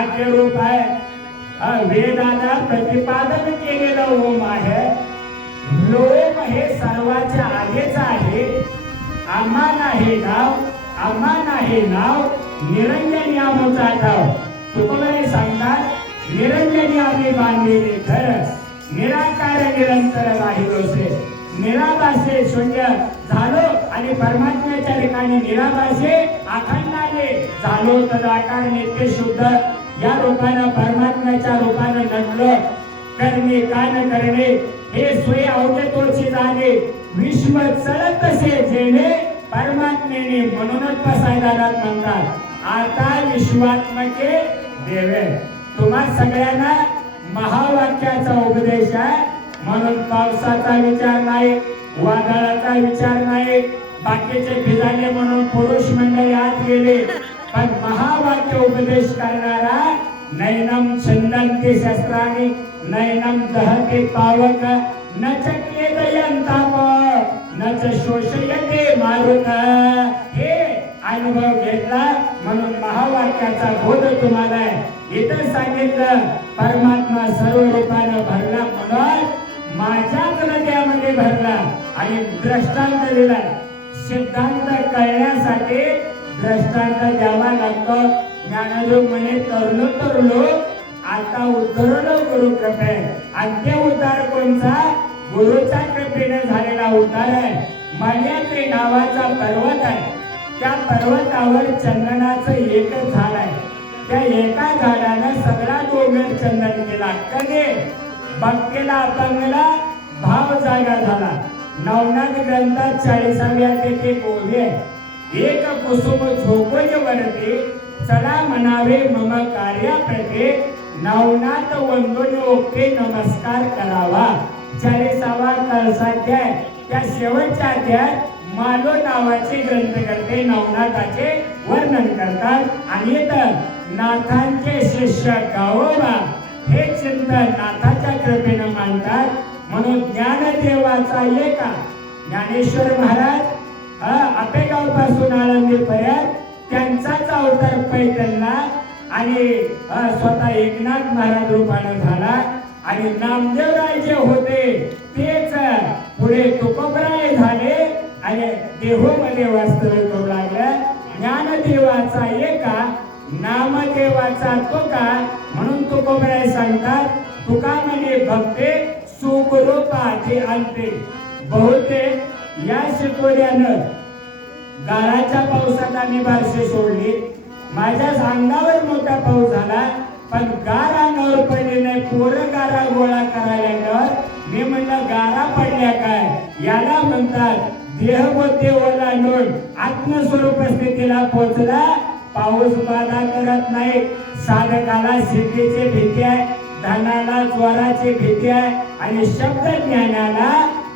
आद्य रूप आहे, वेदाला प्रतिपादन केलेलं ओम आहे. ओम हे सर्वांच्या आधीच आहे. आम्हाला हे नाव, आम्हाला हे नाव निरंजनी आमचा ठाव. तुकोबाई सांगतात, निरंजनी आम्ही बांधलेले घर, निराकार निरंतर राहिलोसे. निराभासे शून्य झालो आणि परमात्म्याच्या ठिकाणी निराभासे अखंडाने झालो. तदाकार नित्य शुद्ध या रूपानं परमात्म्याच्या रूपानं नटलो. करणे कान करणे हे स्वय अवघतोची जाणे. विश्व चलत से जेणे परमात्मेने म्हणूनच पसायदानात म्हणतात, आता विश्वात्मके देवे. तुम्हा सगळ्यांना महावाक्याचा उपदेश आहे. म्हणून पावसाचा विचार नाही, वादळाचा विचार नाही, बाकीचे भिजाले म्हणून पुरुष मंडळी आत गेले. पण महावाक्य उपदेश करणारा नैनम छंदन्ति शस्त्राणि नैनम दहते पावक न च क्लेदयन्ताप न च शोषयते मारुत. हे अनुभव घेतला म्हणून महावाक्याचा बोध तुम्हाला आहे. इथं सांगितलं परमात्मा सर्व रूपानं भरला म्हणून माझ्याच हृदयामध्ये भरला आणि दृष्टांत दिला. सिद्धांत कळण्यासाठी दृष्टांत द्यावा लागतो. ज्ञानदेव म्हणे तरलो आता उतरलो गुरु कृपे. आणि ते उद्धार कोणचा? गुरुच्या कृपेने झालेला उद्धार आहे. मण्यात्री नावाचा पर्वत आहे. त्या पर्वतावर चंदनाचं एक झाड आहे. त्या एका झाडानं सगळा डोंगर चंदन केला. कधी भक्तीला अपंगला भाव जागा झाला. नवनाथ ग्रंथात 40व्या ते बोलले, एक कुसुम झोपज वरती चला म्हणावे मम कार्याप्रते. नवनाथ वंदोनी ओके नमस्कार करावा. 40वा कळसाध्याय त्या शेवटच्या अध्यायात मालो नावाचे ग्रंथकर्ते नवनाथाचे वर्णन करतात. आणि नाथांचे शिष्य गावोबा हे चिंतन नाथाच्या कृपेनं मानतात. म्हणून ज्ञानदेवाचा एका ज्ञानेश्वर महाराज आपेगाव पासून आळंदी पर्यंत त्यांचाच अवतार पैठणला आणि स्वतः एकनाथ महाराज रूपानं झाला. आणि नामदेवराय जे होते तेच पुढे तुकोबराय झाले आणि देहोमध्ये वास्तव्य करू लागले. ज्ञानदेवाचा एका नामदेवाचा तुका. म्हणून तुकोबराय सांगतात, तुका म्हणजे भक्ते सुखरूप आधी आणते. बहुतेक या शिकवल्यानं गाराच्या पावसात आम्ही बारशे सोडली. माझ्या अंगावर मोठा पाऊस झाला पण गार अंगावर पडली नाही. पोरं गारा गोळा करायला लागल्यावर मी म्हणलं गारा पडल्या काय? याला म्हणतात देहबोधे ओलांडून आत्मस्वरूप स्थितीला पोचला. पाऊस बाधा करत नाही. साधकाला सिद्धीची भीती आहे, धनाला ज्वराची भीती आहे आणि शब्द ज्ञानाला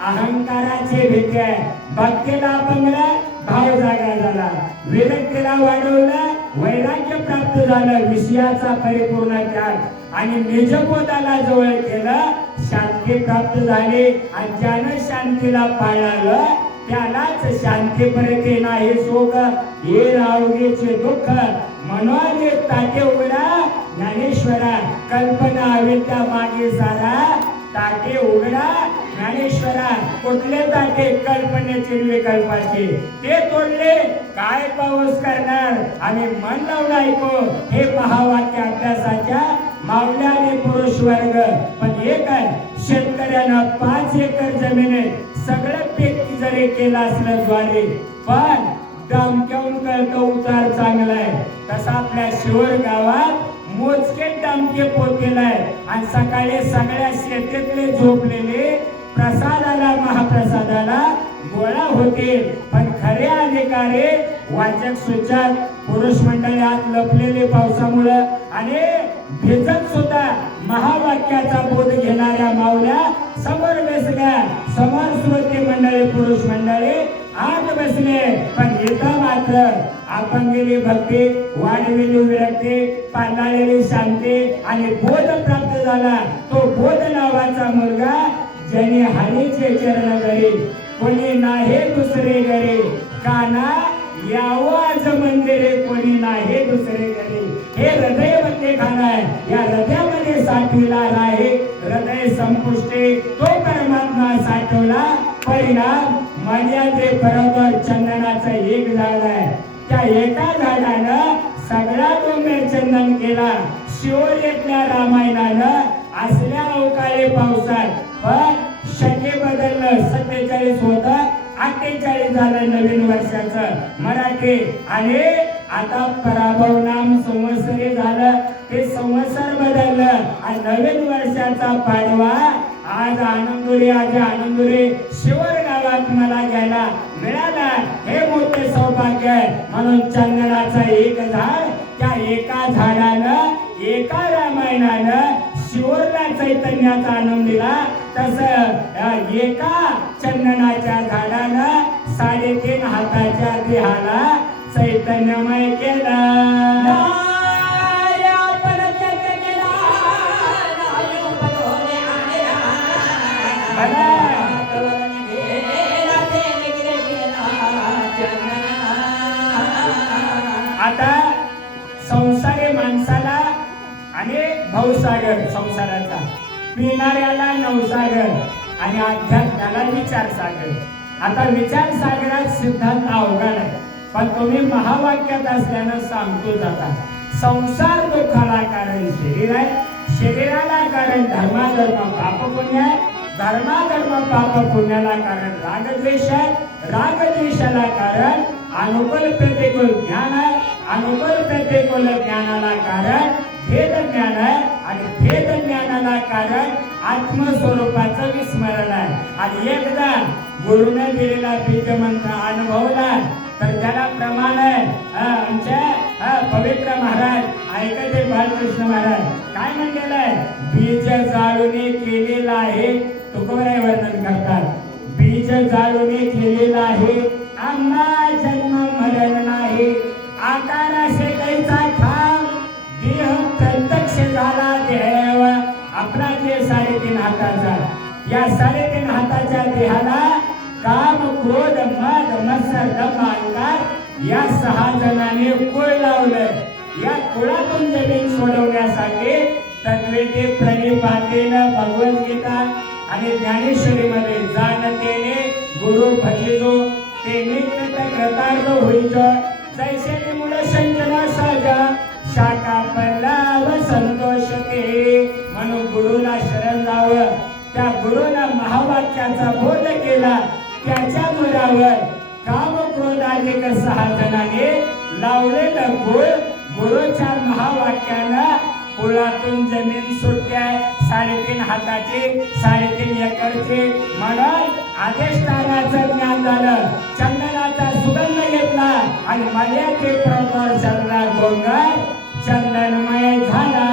अहंकाराची भीती आहे. भक्तीला अपंगला भाव जागा झाला. विरक्तीला वाढवला, वैराग्य प्राप्त झालं. विषयाचा परिपूर्ण त्याग आणि निजबोधाला जवळ केलं, शांती प्राप्त झाली. आणि ज्यानं शांतीला पाळलं त्यालाच शांतीपर्यंत नाही सुख हे रावगेचे दुःख. म्हणून ताटे उघडा ज्ञानेश्वरा, कल्पना अविद्या मागे सारा. ताटे उघडा ज्ञानेश्वरा. कुठले ताटे? कल्पनेचे विकल्पाचे. ते तोडले काय पाऊस करणार? आणि मन लावून ऐको हे महावाक्य अभ्यासाच्या मावल्याने पुरुष वर्ग. पण एक आहे, शेतकऱ्यानं 5 एकर जमिनीत सगळं पीक जरी केलं असलं ज्वारी, पण डमक्याहून कळतं उतार चांगला आहे. तसा आपल्या शिवर गावात मोजके डमके पोतेला आहे. आणि सकाळी सगळ्या शेतीतले झोपलेले प्रसादाला महाप्रसादाला गोळा होतील. पण खरे अधिकारी वाचक सूचक पुरुष मंडळी आत लपलेले पावसामुळं आणि भिजत सुद्धा महावाक्याचा बोध घेणाऱ्या माऊल्या समोर बसल्या. समोर श्रोते मंडळी पुरुष मंडळी आत बसले. पण इथं मात्र अपंगेली भक्ती, वाढलेली विरक्ती, पांढळलेली शांती आणि बोध प्राप्त झाला. तो बोध नावाचा मुलगा ज्याने हरीचे चरण गरे, कोणी नाही दुसरे गरे. काना यावं आज मंदिरे, कोणी नाही दुसरे गरे. हे हृदय मध्ये खाना संपुष्टी तो परमात्मा साठवला. परिणाम मर्यादे बरोबर चंदनाचं एक झाड आहे. त्या एका झाडानं सगळा डोंगर चंदन केला. शिवरेतल्या रामायणानं असल्या अवकाळी पावसात पण शके बदललं. 47 होतं 48 झालं नवीन वर्षाचं मराठी. आणि आता पराभव नाम संवत्सरी झालं. ते संवत्सर बदललं आणि नवीन वर्षाचा पाडवा आज आनंदुरी शिवर गावात मला घ्यायला मिळाला. हे मोठे सौभाग्य आहे. म्हणून चंदनाचं एक झाड, त्या एका झाडानं एका रामायणानं शिवरला चैतन्याचा आनंद दिला. तसं एका चंदनाच्या झाडानं 3.5 हाताच्या देहाला चैतन्यमय केलं. आता संसारी माणसाला अनेक भवसागर संसाराचा, पिणाऱ्याला नवसागर आणि अध्यात्माला विचार सागर. आता विचार सागरात सिद्धांत अवघड आहे, पण तुम्ही महावाक्यात असल्यानं सांगतो जाता. संसार दुःखाला कारण शरीर आहे. शरीराला कारण धर्माधर्म पाप पुण्य आहे. धर्माधर्म पाप पुण्याला कारण रागद्वेष आहे. रागद्वेषाला कारण अनुकूल प्रतिकूल ज्ञान आहे. अनुकूल प्रतिकूल ज्ञानाला कारण भेद ज्ञान आहे. आणि भेद ज्ञानाला कारण आत्मस्वरूपाचं विस्मरण आहे. आणि एकदा गुरुने दिलेला बीज मंत्र अनुभवला तर त्याला प्रमाण आहे. आमच्या पवित्र महाराज ऐकते बालकृष्ण महाराज काय म्हणलेलं आहे? बीज जाळूने केलेला आहे. तुकोबाराय वर्णन करतात. बीज जाळूने केलेला आहे. आम्हा जन्म मरण नाही. आकारासे कैचा ठाव देह प्रत्यक्ष झाला देव आपला. जे 3.5 हाताचा, या 3.5 हाताच्या देहाला काम क्रोध मद मत्सर दंभ अहंकार या 6 जणांनी कुळ लावलंय. या कुळातून जमीन सोडवण्यासाठी तत्वेते प्रणिपातेनं भगवद्गीता आणि ज्ञानेश्वरीमध्ये जाणतेने गुरु भजिजो ते निकृत कृतार्थ होईजो जैसे मूळ संजना सहज शाखा पल्लाव संतोष ते. म्हणून गुरुला शरण जावं. त्या गुरुनं महावाक्याचा बोध केला. त्याच्या मुळावर काम क्रोध अधिक 6 जणांनी लावलेलं गुळ गुरुच्या महावाक्यानं कुळातून जमीन सुटते. 3.5 हाताची 3.5 एकरची. म्हणून अधिष्ठानाचं ज्ञान झालं. चंदनाचा सुगंध घेतला आणि मर्यादे प्रकार चंदना गोंगर चंदनमय झाला.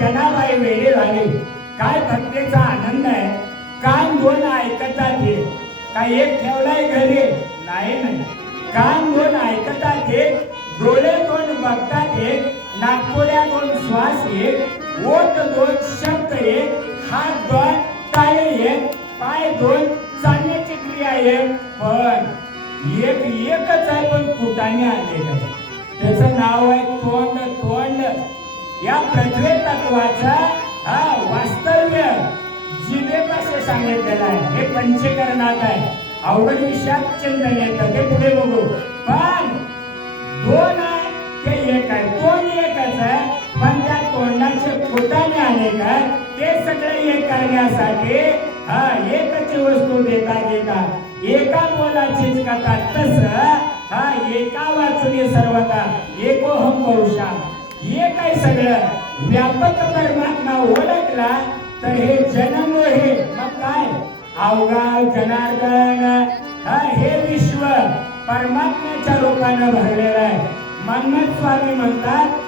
जनाबाई वेळे झाले. काय भक्तीचा आनंद आहे. कान 2 ऐकतात एक. काय एक ठेवलाय घरी? नाही. कान 2 ऐकतात एक. डोळे 2 बघतात एक. नागपुड्या 2 श्वास एक. ओठ 2 शब्द एक. हात 2 टाळे एक. पाय 2 चालण्याची क्रिया एक. पण एकच आहे पण कुटाने आलेलं. त्याचं नाव आहे तोंड. या पृथ्वी तत्वाचा वास्तव्य जिभेपाशी सांगितलेलं आहे. हे पंचकरणात आहे. अवघड विषयात चिंतन येतं ते पुढे बघू. पण दोन आहे ते एक आहे. दोन एकच आहे पण त्या तोंडाचे फुटाने आले का ते सगळे एक करण्यासाठी एकच वस्तू देता देता एका बोलाचीच कथा तस एका वाचून सर्वता एकोहम पौरुषा एक आहे सगळं. व्यापक परमात्मा ओळखला तर हे जन्म हे मग काय अवघा जनार्दन हे विश्व परमात्म्याच्या रूपानं भरलेलं आहे. मनमथ स्वामी म्हणतात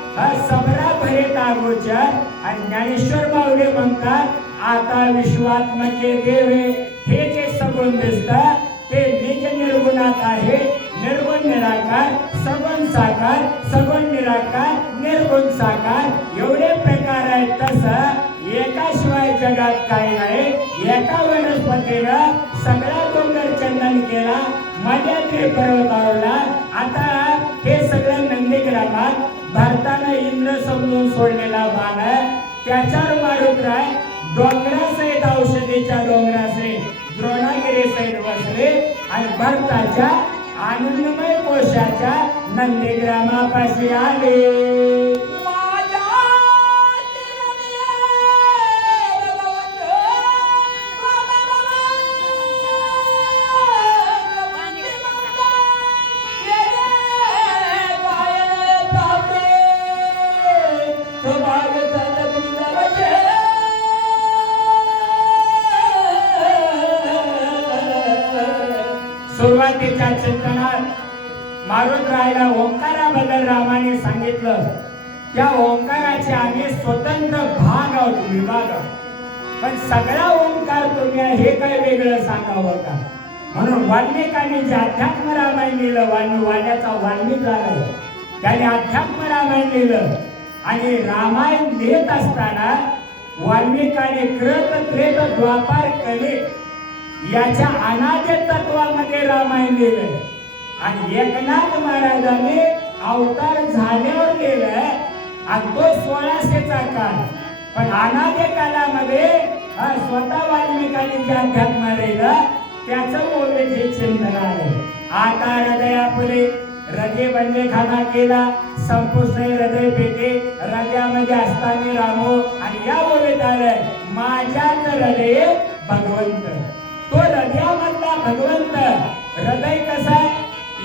सबरा भरे तागोचर आणि ज्ञानेश्वर माऊली म्हणतात आता विश्वात्मके देवे. हे जे सगुण दिसतं ते निज निर्गुणात आहे. निर्गुण निराकार सगुण साकार सगुण निराकार निर्गुण साकार एवढे प्रकार आहेत. तसं एकाशिवाय जगात काही नाही. एका वनस्पतीनं सगळा डोंगर चंदन केला मध्याद्री पर्वतावरला. आता हे सगळं नंदीग्रामात भारतानं इंद्र समजून सोडलेला बाण त्याच्यावर मारुतराय डोंगरासहित औषधीच्या डोंगरासहित द्रोणागिरी सहित बसले आणि भारताच्या आनंदमय कोशाच्या नंदीग्रामापाशी आले. सुरुवातीच्या चिंतनात मारुतरायला ओंकाराबद्दल रामाने सांगितलं. त्या ओंकाराचे आम्ही स्वतंत्र भाग आहोत, विभाग आहोत. पण सगळा ओंकार तुम्ही हे काय वेगळं सांगावं का? म्हणून वाल्मिकांनी जे अध्यात्म रामायण लिहिलं, वाण्याचा वाल्मिक झाला त्याने अध्यात्म रामायण लिहिलं. आणि रामायण लिहित असताना वाल्मिकाने कृत त्रेत द्वापार कली याच्या अनाद्य तत्वामध्ये रामायण लिहिलंय. आणि एकनाथ महाराजांनी अवतार झाल्यावर लिहिलंय आणि तो 1600चा काळ. पण अनाद्य काळामध्ये स्वतः वाल्मिकांनी जे अध्यात्म लिहिलं त्याचं ओळखीचे चिंतन आले. आता हृदया फुले हृदय बंदे खाना केला संपुष्णे हृदय पेटे हृदयामध्ये असताना रामो. आणि या ओळखीत आलंय माझ्याच हृदय भगवंत. तो हृदयामधला भगवंत. हृदय कसा आहे?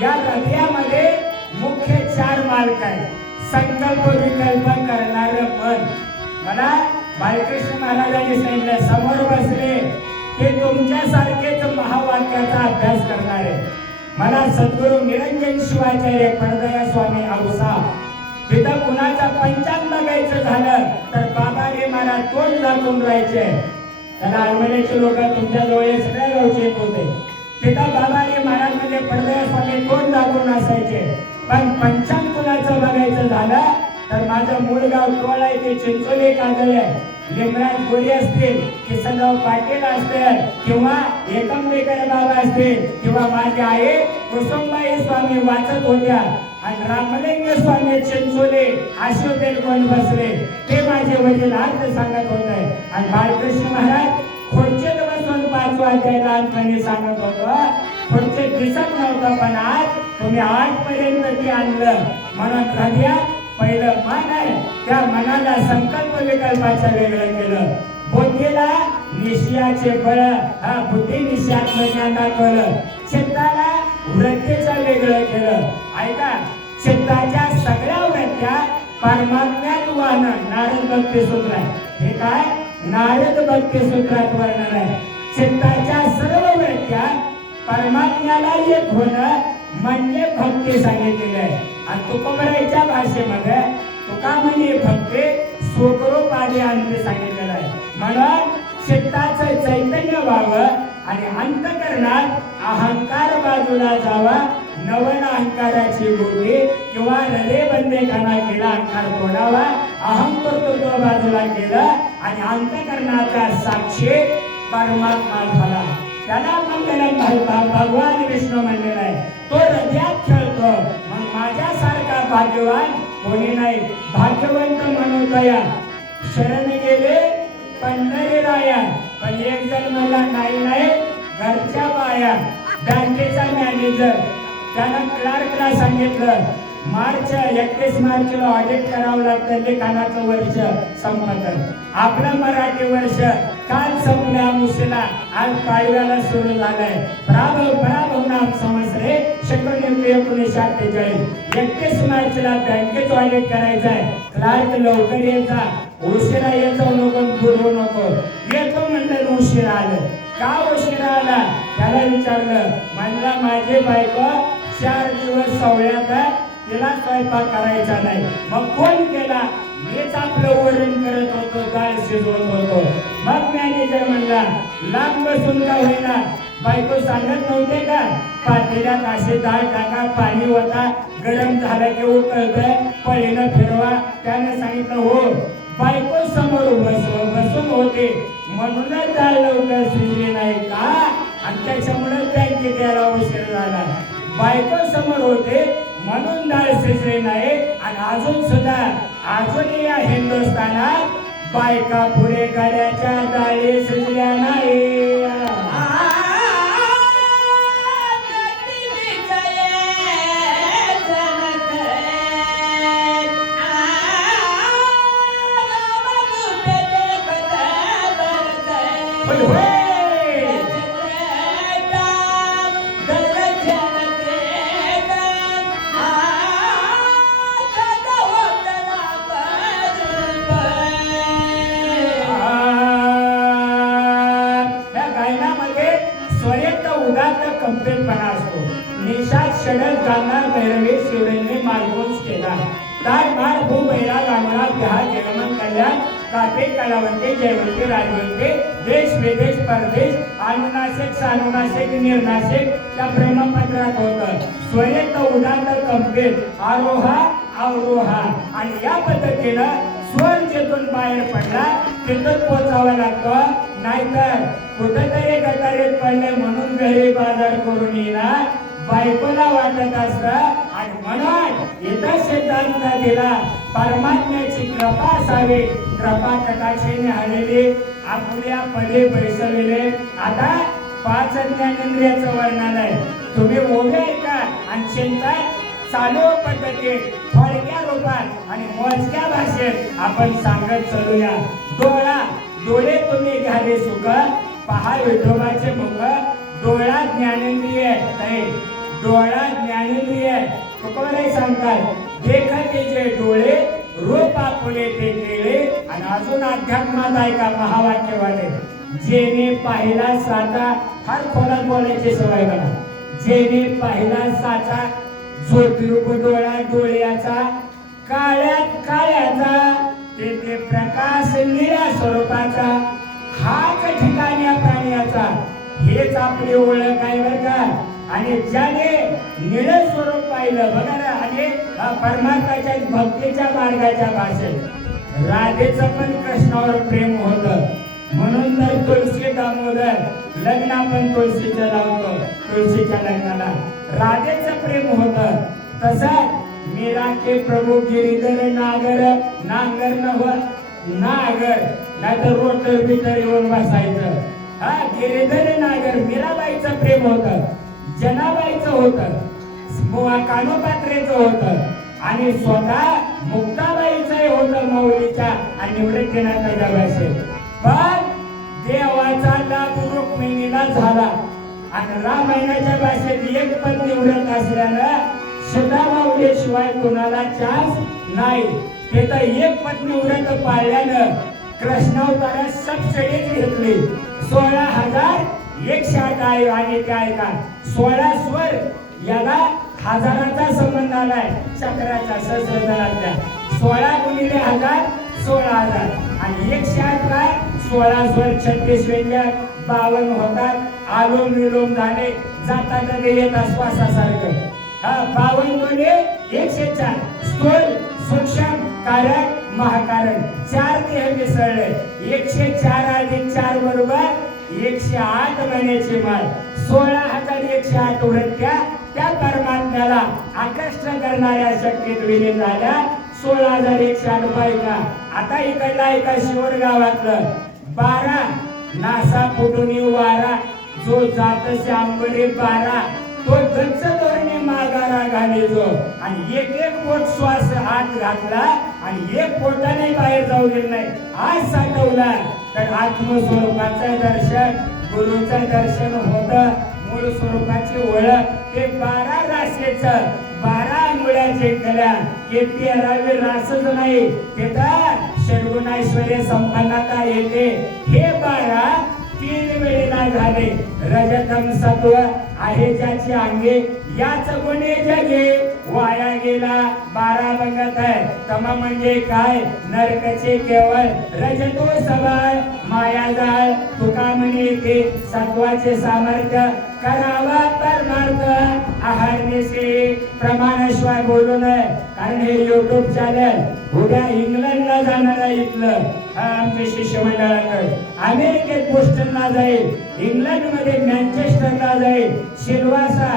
या हृदयामध्ये मुख्य 4 मार्ग आहेत. संकल्प विकल्प करणार मन. मला बालकृष्ण महाराजांनी सांगितलं समोर बसले ते तुमच्यासारखेच महावाक्याचा अभ्यास करणारे. मला सद्गुरू निरंजन शिवाचार्य पडदया स्वामी औसा तिथं कुणाचा पंचांग बघायचं झालं तर बाबा रे मला तोंड दाखवून राहायचे. त्याला आलमण्याचे लोक तुमच्या जवळ सगळ्या गावचे येत होते. तिथं बाबाजी महाराज मध्ये पडदया स्वामी तोंड दाखवून असायचे. पण पंचांग कुणाचं बघायचं झालं तर माझं मूळ गाव टोळ आहे ते चिंचोली कांदळे लिंगराज गोरे असतील किसनराव पाटील असतील किंवा एकंबेकर बाबा असतील किंवा माझे आई कुसुमबाई स्वामी वाचत होत्या आणि रामलिंग स्वामी चिंचोले अशोक कोण बसले ते माझे वडील अर्थ सांगत होते. आणि बालकृष्ण महाराज खुर्चीत बसून 5 वाजता लहानपणी सांगत होतो. खुर्चीत दिसत नव्हतं पण आज तुम्ही 8 पर्यंत ते आणलं. म्हणून हृदयात पहिलं मन आहे. त्या मनाला संकल्प विकल्पाचं वेगळं केलं. बुद्धीला निश्चयाचे बळ बुद्धी निश्चयात्म ज्ञान दाखवलं. चित्ताला वृत्तीचं वेगळं केलं. ऐका चित्ताच्या सगळ्या वृत्त्या परमात्म्यात वाहणं नारद भक्ती सूत्र आहे. हे काय नारद भक्ती सूत्रात वर्णन आहे. चित्ताच्या सर्व वृत्त्या परमात्म्याला एक होणं म्हणजे भक्ती सांगितलेली आहे. आणि तुकोबरायच्या भाषेमध्ये तुका म्हणजे भक्ती स्वरूप आदी आणले सांगितलेलं आहे. म्हणून चित्ताचं चैतन्य व्हावं आणि अंतःकरणात अहंकार बाजूला जावा. नवन अहंकाराची बुद्धी किंवा हृदय बंदे खाना केला अहंकार तोडावा. अहम कर्तृत्व बाजूला केलं आणि अंतःकरणाचा साक्षी परमात्मा झाला. त्याला भगवान विष्णू म्हणलेला आहे. तो हृदयात खेळतो. मग माझ्यासारखा भाग्यवान कोणी नाही. भाग्यवंत म्हणून शरण गेले पंढरी राया पण एक जण म्हणला नाही घरच्या बाया बँकेचा मॅनेजर त्यानं क्लार्कला सांगितलं मार्च 31 मार्चला ऑडिट करावं लागतं लेखानाचं वर्ष संपत आपलं मराठी वर्ष काल संपल्या मुशीला आज पाडव्याला सुरू झालंय पराभव नाम समजरे शकून 1948 31 मार्चला बँकेचं ऑडिट करायचं आहे क्लार्क लवकर यायचा उशिरा यायचं नको बोलवू नको येतो म्हणलं उशिरा आलं का उशिरा आला त्याला विचारलं म्हणला माझी बायको 4 दिवस सवळ्यात तिला स्वयंपाक करायचा नाही मग कोण केला मीच आपलं वरण करत होतो डाळ शिजवत होतो मग मॅनेजर म्हणला लांब बसून का होईना बायको सांगत नव्हते का पातेल्यात असे डाळ टाका पाणी ओता गरम झालं की उकळतंय पळीनं फिरवा त्याने सांगितलं हो बायको समोर बसून होते म्हणूनच डाळ लवकर शिजली नाही का आणि त्याच्यामुळे बँकेत यायला उशीर झाला बायको समोर होते म्हणून डाळ शिजली नाही आणि अजूनही या हिंदुस्थानात बायका पुढे गाड्याच्या डाळी शिजल्या नाही षडक गाणार भैरवी शिवरेने मालगोज केला ताट मार भू बैरा गामणा बिहार जगमन कल्याण काटे कलावंते जयवंते राजवंते देश विदेश परदेश अनुनासिक सानुनासिक निर्नासिक त्या ब्रह्मपत्रात होतं स्वयंत उदात्त कंपेत आरोहा अवरोहा आणि या पद्धतीनं स्वर जिथून बाहेर पडला तिथून पोचावं लागतं नाहीतर कुठेतरी गटारीत पडले म्हणून घरी बाजार करून येणार बायकोला वाटत असत आणि म्हणून इथं सिद्धांत दिला परमात्म्याची कृपा असावी कृपा कटाक्षेने आलेली आपल्या पदे बैसवलेले आता 5 ज्ञानेंद्रियाचं वर्णन आहे तुम्ही उभे ऐका आणि चिंता चालू पद्धतीत थोडक्या रूपात आणि मोजक्या भाषेत आपण सांगत चलूया डोळे तुम्ही घ्याले सुख पहा विठोबाचे मुख डोळा ज्ञानेंद्रिय डोळा ज्ञानेंद्रिय तुकोबाराय सांगतात देखते जे डोळे रूप आपुले ते केले आणि अजून अध्यात्मात ऐका महावाक्यवाले जेने पाहिला साचा फार खोलात बोलायची सवय बघा जेने पाहिला साचा ज्योतिरूप डोळा डोळ्याचा काळ्याचा ते प्रकाश निळ्या स्वरूपाचा हाच ठिकाणी प्राण्याचा हेच आपली ओळख आहे बरं का आणि ज्याने निळ स्वरूप पाहिलं बघा ना आणि परमात्म्याच्या भक्तीच्या मार्गाच्या भाषेत राधेचं पण कृष्णावर प्रेम होतं म्हणून तर तुळशी दामोदर लग्न आपण तुळशीचं लावतो तुळशीच्या लग्नाला राधेचं प्रेम होतं तसंच मीरा के प्रभू गिरीधर नागर नागर नाहीतर रोटर बिटर येऊन बसायचं हा गिरीधर नागर मीराबाईचं प्रेम होतं जनाबाईचं होतं कानोपात्रेचं होतं आणि स्वतः मुक्ताबाईचंही होतं माऊलीच्या आणि निवृत्तीनाथाच्या भाषेत पण देवाचा लाभ रुक्मिणीला झाला आणि रामायणाच्या भाषेत एक पत्नी व्रत असल्यानं सीता माऊलीशिवाय कुणाला चान्स नाही ते तर एक पत्नी व्रत पाळल्यानं कृष्णावतारात सबसिडीच घेतली 16,108 आणि काय का 16 स्वर याला हजाराचा संबंध आलाय चक्राचा सहस्रदळातल्या 16 गुणिले 1000 16,000 आणि 108 काय 16 स्वर 36 व्यंजन 52 होतात आलोम विलोम झाले जातात येतात श्वासासारखं 52 गुणिले 104 स्थूल सूक्ष्म कारक महाकारण 4 देह मिसळले 104 अधिक 4 बरोबर 108 महिन्याची माळ 16,108 वृत्त्या त्या परमात्म्याला आकर्ष करणाऱ्या शक्तीत विलीन झाल्या 16,108 बायका आता इकडला एका शिवर गावातलं 12 नासा फुटुनी वारा जो जातसे आंबरे बारा तो गच्च धोरणे मागारा घाले जो आणि एक एक पोट श्वास आत घातला आणि एक पोटाने बाहेर जाऊ गेला नाही आज साठवला तर आत्मस्वरूपाचं दर्शन गुरुचं दर्शन होतं मूळ स्वरूपाची ओळख ते 12 राशीचं 12 अंगुळ्याचे कल्या हे 13वे रासच नाही ते तर षडगुणैश्वर्य संपन्नता येते हे 12 तीन वेळेला झाले रजतम सत्व आहे ज्याची अंगे याच गुणे जगे वाया गेला 12 बंगत आहे तम म्हणजे काय नरकचे केवळ रजतो सवाय माया जाळ तुका म्हणे ते सत्वाचे सामर्थ्य करावा परमार्थ आहारनेसे प्रमाणाशिवाय बोलू नये कारण हे YouTube चॅनल उद्या इंग्लंडला जाणार आहे इथलं आमचे शिष्यमंडळाकडे अमेरिकेत बोस्टनला जाईल इंग्लंडमध्ये मँचेस्टरला जाईल सिल्वासा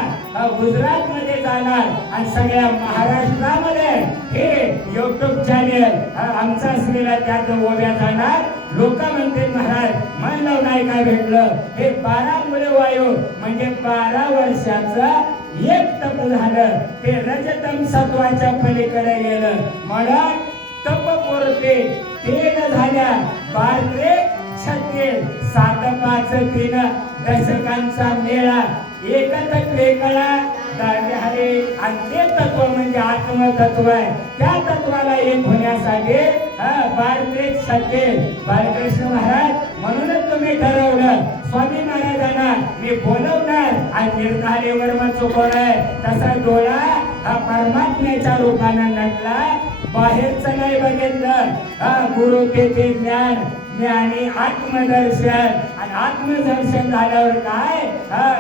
गुजरात मध्ये जाणार आणि सगळ्या महाराष्ट्रामध्ये हे YouTube चॅनल आमचा असलेला त्यात ओव्या जाणार लोक म्हणते महाराज मन लावून नाही काय भेटलं हे 12 मुळे वायू म्हणजे 12 वर्षाचं एक तप झालं ते रजतम सत्वाच्या पलीकडे गेलं म्हणून तप पुरते तेन झाल्या 12 छत्तीस 7 5 3 दशकांचा मेळा एकच वेगळा हरे आणि ते तत्व म्हणजे आत्मतत्व आहे त्या तत्वाला एक होण्यासाठी 12 छत्तीस बालकृष्ण महाराज म्हणूनच तुम्ही ठरवलं स्वामी महाराजांना मी बोलवणार आणि निर्धारेवर मग चुकवणार तसा डोळा हा परमात्म्याच्या रूपानं नटला बाहेरचं नाही बघितलं गुरु ते ज्ञान ज्ञानी आत्मदर्शन आणि आत्मदर्शन झाल्यावर काय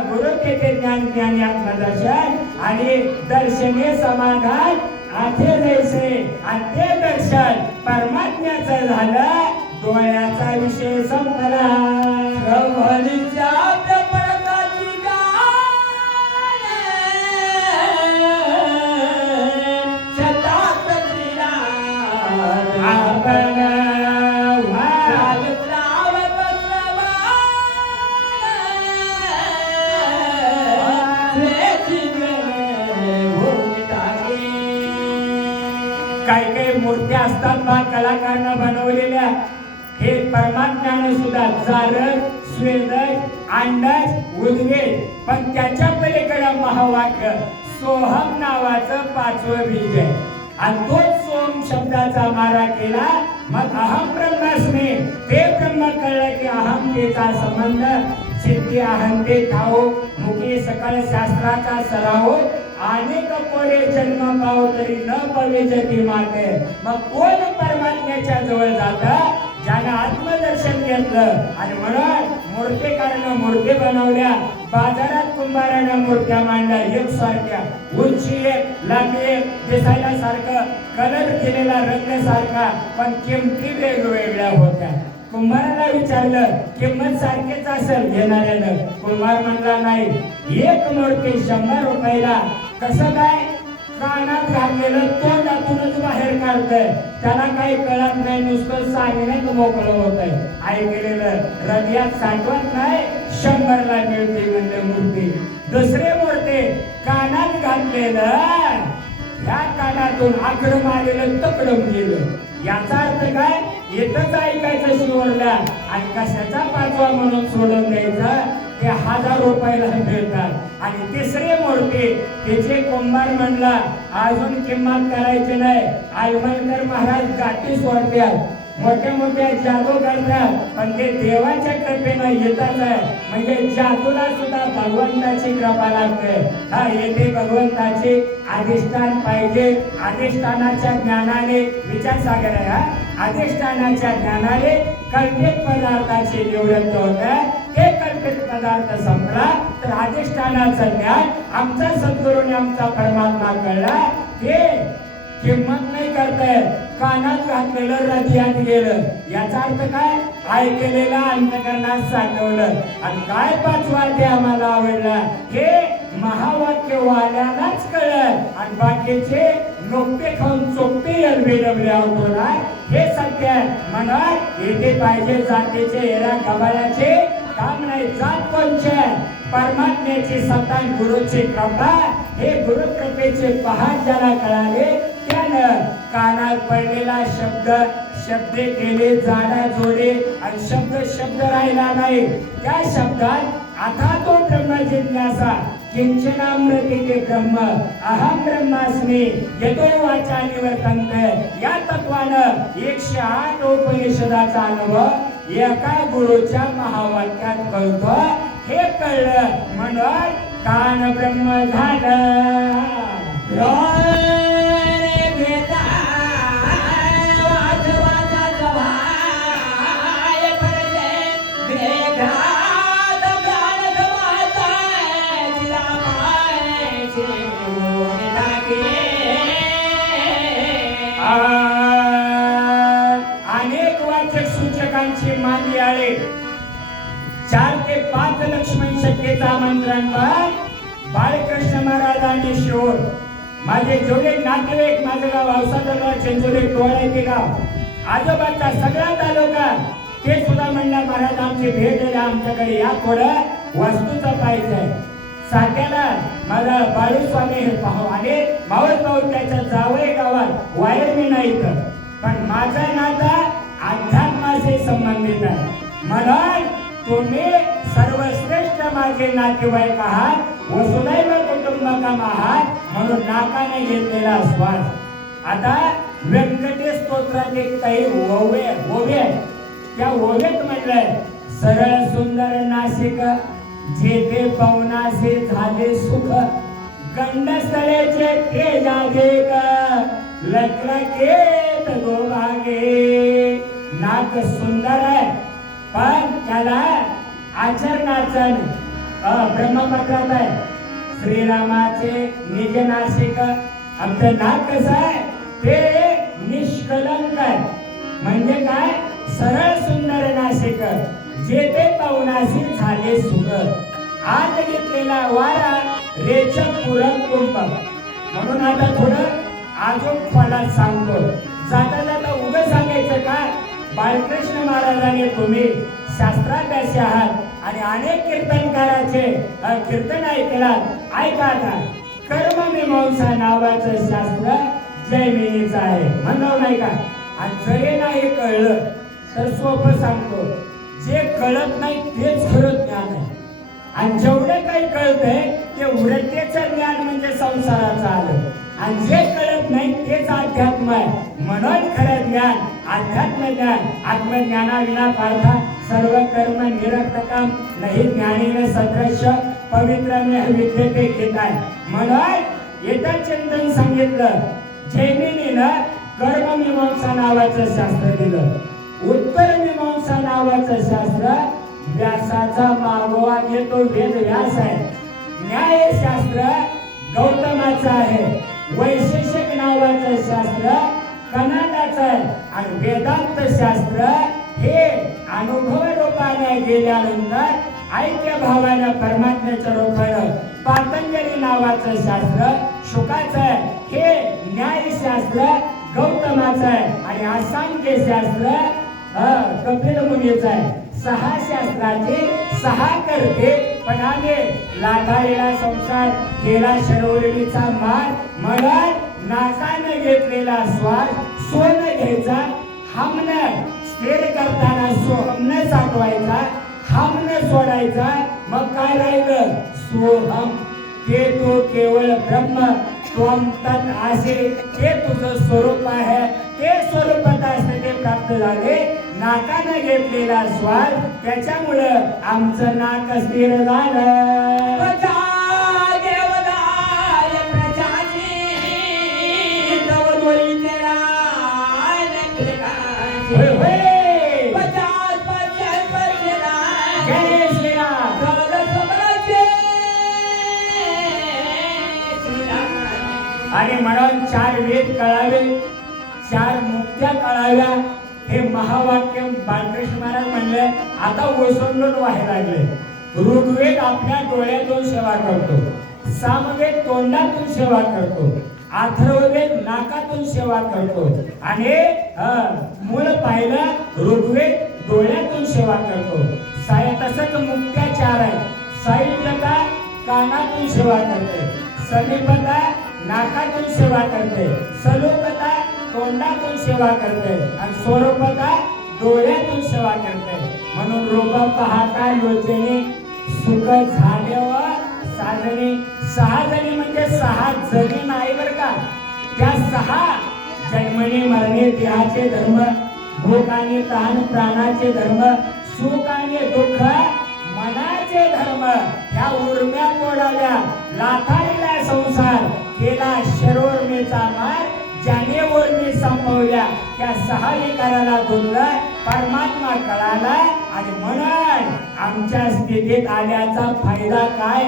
गुरु ते ज्ञान ज्ञानी आत्मदर्शन आणि दर्शने समाधान आथे जैसे आणि ते दर्शन परमात्म्याचं झालं डोळ्याचा विषय संपला काही काही मूर्त्या असतात बा कलाकारांना बनवलेल्या हे परमात्म्याने सुद्धा जारक स्वेदक अंडज उद्वेग पण त्याच्या पलीकडे महावाक्य सोहम नावाचं 5वं बीज आहे आणि तोच सोम शब्दाचा मारा केला मग अहम ब्रह्मास्मी ते ब्रह्म कळलं की अहमतेचा संबंध सिद्धी अहंते ठाऊ मुखी सकळ शास्त्राचा सराव अनेक पोरे जन्म पाव तरी न पविजती माते मग कोण परमात्म्याच्या जवळ जाता ज्यानं आत्मदर्शन घेतलं आणि म्हणून मूर्तिकारानं मूर्ती बनवल्या बाजारात कुंभारानं मूर्त्या मांडल्या एक सारख्या उंची एक लांबी एक दिसायला सारखं कलर केलेला रंग सारखा पण किमती वेगवेगळ्या होत्या कुंभाराला विचारलं किंमत सारखीच असेल घेणाऱ्यानं कुंभार म्हणला नाही एक मूर्ती 100 रुपयाला कसं काय कानात घातलेलं तोंडातूनच बाहेर काढतंय त्याला काही कळत नाही नुसतं सांगण्यात मोकळं होत आहे ऐकलेलं हृदयात साठवत नाही 100ला मिळते म्हणजे मूर्ती दुसरे मूर्ती कानात घातलेलं ह्या कानातून आकडं मारलेलं तकडं गेलं याचा अर्थ काय येतच ऐकायचं शिवरला आणि कशाचा 5वा म्हणून सोडून द्यायचं ते 1000 रुपयाला मिळतात आणि तिसरे मूर्ती त्याचे कुंभार म्हणला अजून किंमत करायची नाही आलमलकर महाराज गाठी सोडतात मोठ्या मोठ्या जादू करतात पण ते देवाच्या कृपेनं येतच आहे म्हणजे जादूला सुद्धा भगवंताची कृपा लागते हा येथे भगवंताचे अधिष्ठान पाहिजे अधिष्ठानाच्या ज्ञानाने विचार सागर आहे हा अधिष्ठानाच्या ज्ञानाने कल्पित पदार्थाची निवृत्ती होते ते कल्पित पदार्थ संपला तर अधिष्ठानाचं ज्ञान आमचा सद्गुरूने आमचा परमात्मा कळला ते किंमत नाही करताय कानात घातलेलं हृदयात गेलं याचा अर्थ काय ऐकलेला अंतकरणात साठवलं आणि काय 5वा ते आम्हाला आवडला हे महावाक्य वाल्यालाच कळलं आणि बाकीचे लोकते खाऊन चोपते एलबीडब्ल्यू होणार हे सत्य आहे म्हणून येथे पाहिजे जातीचे हेरा गबाळ्याचे काम नाही. जात कोणचे परमात्म्याची सत्ता गुरुची कृपा. हे गुरु कृपेचे पहाट ज्याला कळाले त्यानं कानात पडलेला शब्द शब्दे केले जाडा जोडे आणि शब्द राहिला नाही. त्या शब्दात आता तो ब्रह्म जिज्ञासा किंचनामृते ब्रह्म अहम ब्रह्मास्मि यतो वाचा निवर्तन्ते या तत्वानं 108 उपनिषदाचा अनुभव एका गुरुच्या महावाक्यात कळतो. हे कळलं म्हणून कान ब्रह्म झालं. अनेक वाचक सूचकांची मांदी आले. 4 ते 5 लक्ष्मण शक्यता आमंत्रणवर बाळकृष्ण महाराजांनी शिवूर माझे जेवढे नातेवाईक माझं गाव औसादरला चंदुरे टोळायचे गाव आजोबाचा सगळा तालुका ते सुद्धा म्हणला महाराज आमची भेट द्या आमच्याकडे या थोडं वस्तूचं पाहिजे. साध्याला माझा बाळूस्वामी हे पाहू आणि मावळ पाहू त्याच्या जावळे गावात वायर मी नाही तर पण माझा नाता अध्यात्माशी संबंधित आहे. म्हणून तुम्ही सर्वश्रेष्ठ माझे नातेवाईक आहात वसुदैव कुटुंबकम आहात म्हणून नाकाने घेतलेला श्वास. आता व्यंकटेश स्तोत्रात एक काही ओवे त्या ओवेत म्हटलंय सरळ सुंदर नाशिक जेथे पवनासे झाले सुख गंडस्थळेचे ते जागे लटलकेत गोभागे. नाक सुंदर आहे पण त्याला आचरणाचन ब्रह्मपत्रात आहे. श्रीरामाचे निज नाशिक आमचं नाक कसं आहे ते निष्कलंक आहे. म्हणजे काय सरळ सुंदर नाशिक जेथे पवनासी झाले सुख आत घेतलेला वारा रेचक पुरक कुंभ. म्हणून आता थोडं अजून फळात सांगतो. जाता जाता उगं सांगायचं का बाळकृष्ण महाराजांनी तुम्ही शास्त्राभ्यासी आहात आणि अनेक कीर्तनकाराचे कीर्तन ऐकलात. ऐका आता कर्ममीमांसा नावाचं शास्त्र जैमिनीचं आहे म्हणलं नाही का. आणि जरी नाही कळलं तर सोपं सांगतो जे कळत नाही तेच खरं ज्ञान आहे. आणि जेवढे काही कळतंय ते वृत्तीचं ज्ञान म्हणजे संसाराचं आलं आणि जे कळत नाही तेच अध्यात्म आहे. म्हणून खरं ज्ञान अध्यात्म ज्ञान आत्मज्ञानाविना पार्था सर्व कर्म निरर्थकम नाही ज्ञानीने सदृश पवित्रमे विद्यते घेत आहे. म्हणून येता चिंतन सांगितलं जैमिनीनं कर्ममीमांसा नावाचं शास्त्र दिलं. उत्तर मीमांसा नावाचं शास्त्र व्यासाचा मागोवा घेतो वेद व्यास आहे. न्यायशास्त्र गौतमाचं आहे. वैशेषिक नावाचं शास्त्र कनाडाचं आहे आणि वेदांत शास्त्र हे अनुभव रूपाने गेल्यानंतर ऐक्य भावानं परमात्म्याच्या रूपानं पातंजली नावाचं शास्त्र शुकाचं आहे. हे न्यायशास्त्र गौतमाचं आहे आणि असांख्य शास्त्र कपिल मुनीचं आहे. 6 शास्त्राचे 6 करते पण आम्ही लाटाळलेला संसार केला शरवरीचा मार. म्हणून नाकाने घेतलेला श्वास सोन घ्यायचा हमनं स्थिर करताना सोहमनं साठवायचा हमनं सोडायचा. मग काय राहिलं सोहम ते तो केवळ ब्रह्म त्वम तत् आसे ते तुझं स्वरूप आहे. ते स्वरूपात असते ते प्राप्त झाले. नाकाने घेतलेला श्वास त्याच्यामुळं आमचं नाक स्थिर झालं. आणि म्हणून 4 वेद कळावे 4 मुक्त्या कळाव्या. हे महावाक्य बाळकृष्ण महाराज म्हणले आता ओसंडून व्हायला लागले. ऋग्वेद आपल्या डोळ्यातून सेवा करतो. सामवेद तोंडातून सेवा करतो. अथर्ववेद नाकातून सेवा करतो आणि मूळ पाहिलं ऋग्वेद डोळ्यातून सेवा करतो. तसंच मुक्त्याचार आहे. साहित्यता कानातून सेवा करते, समीपता नाकातून सेवा करते, सलोकता तोंडातून सेवा करते आणि स्वरूपता डोळ्यातून सेवा करते. म्हणून रूप पाहता लोचने सुख झाल्यावर साधने. 6 जणी म्हणजे 6 जणी नाही बर का. त्या 6 जन्मणे मरणे देहाचे धर्म, भूक आणि तहान प्राणाचे धर्म, सुख आणि दुःख मनाचे धर्म. ह्या उर्म्या तोडाव्या लाथारीला संसार केला शरोर्मेचा मार, ज्याने उर्मी संपवल्या त्या 6 विकाराला धुंदलं परमात्मा कळाला. आणि म्हणून आमच्या स्थितीत आल्याचा फायदा काय.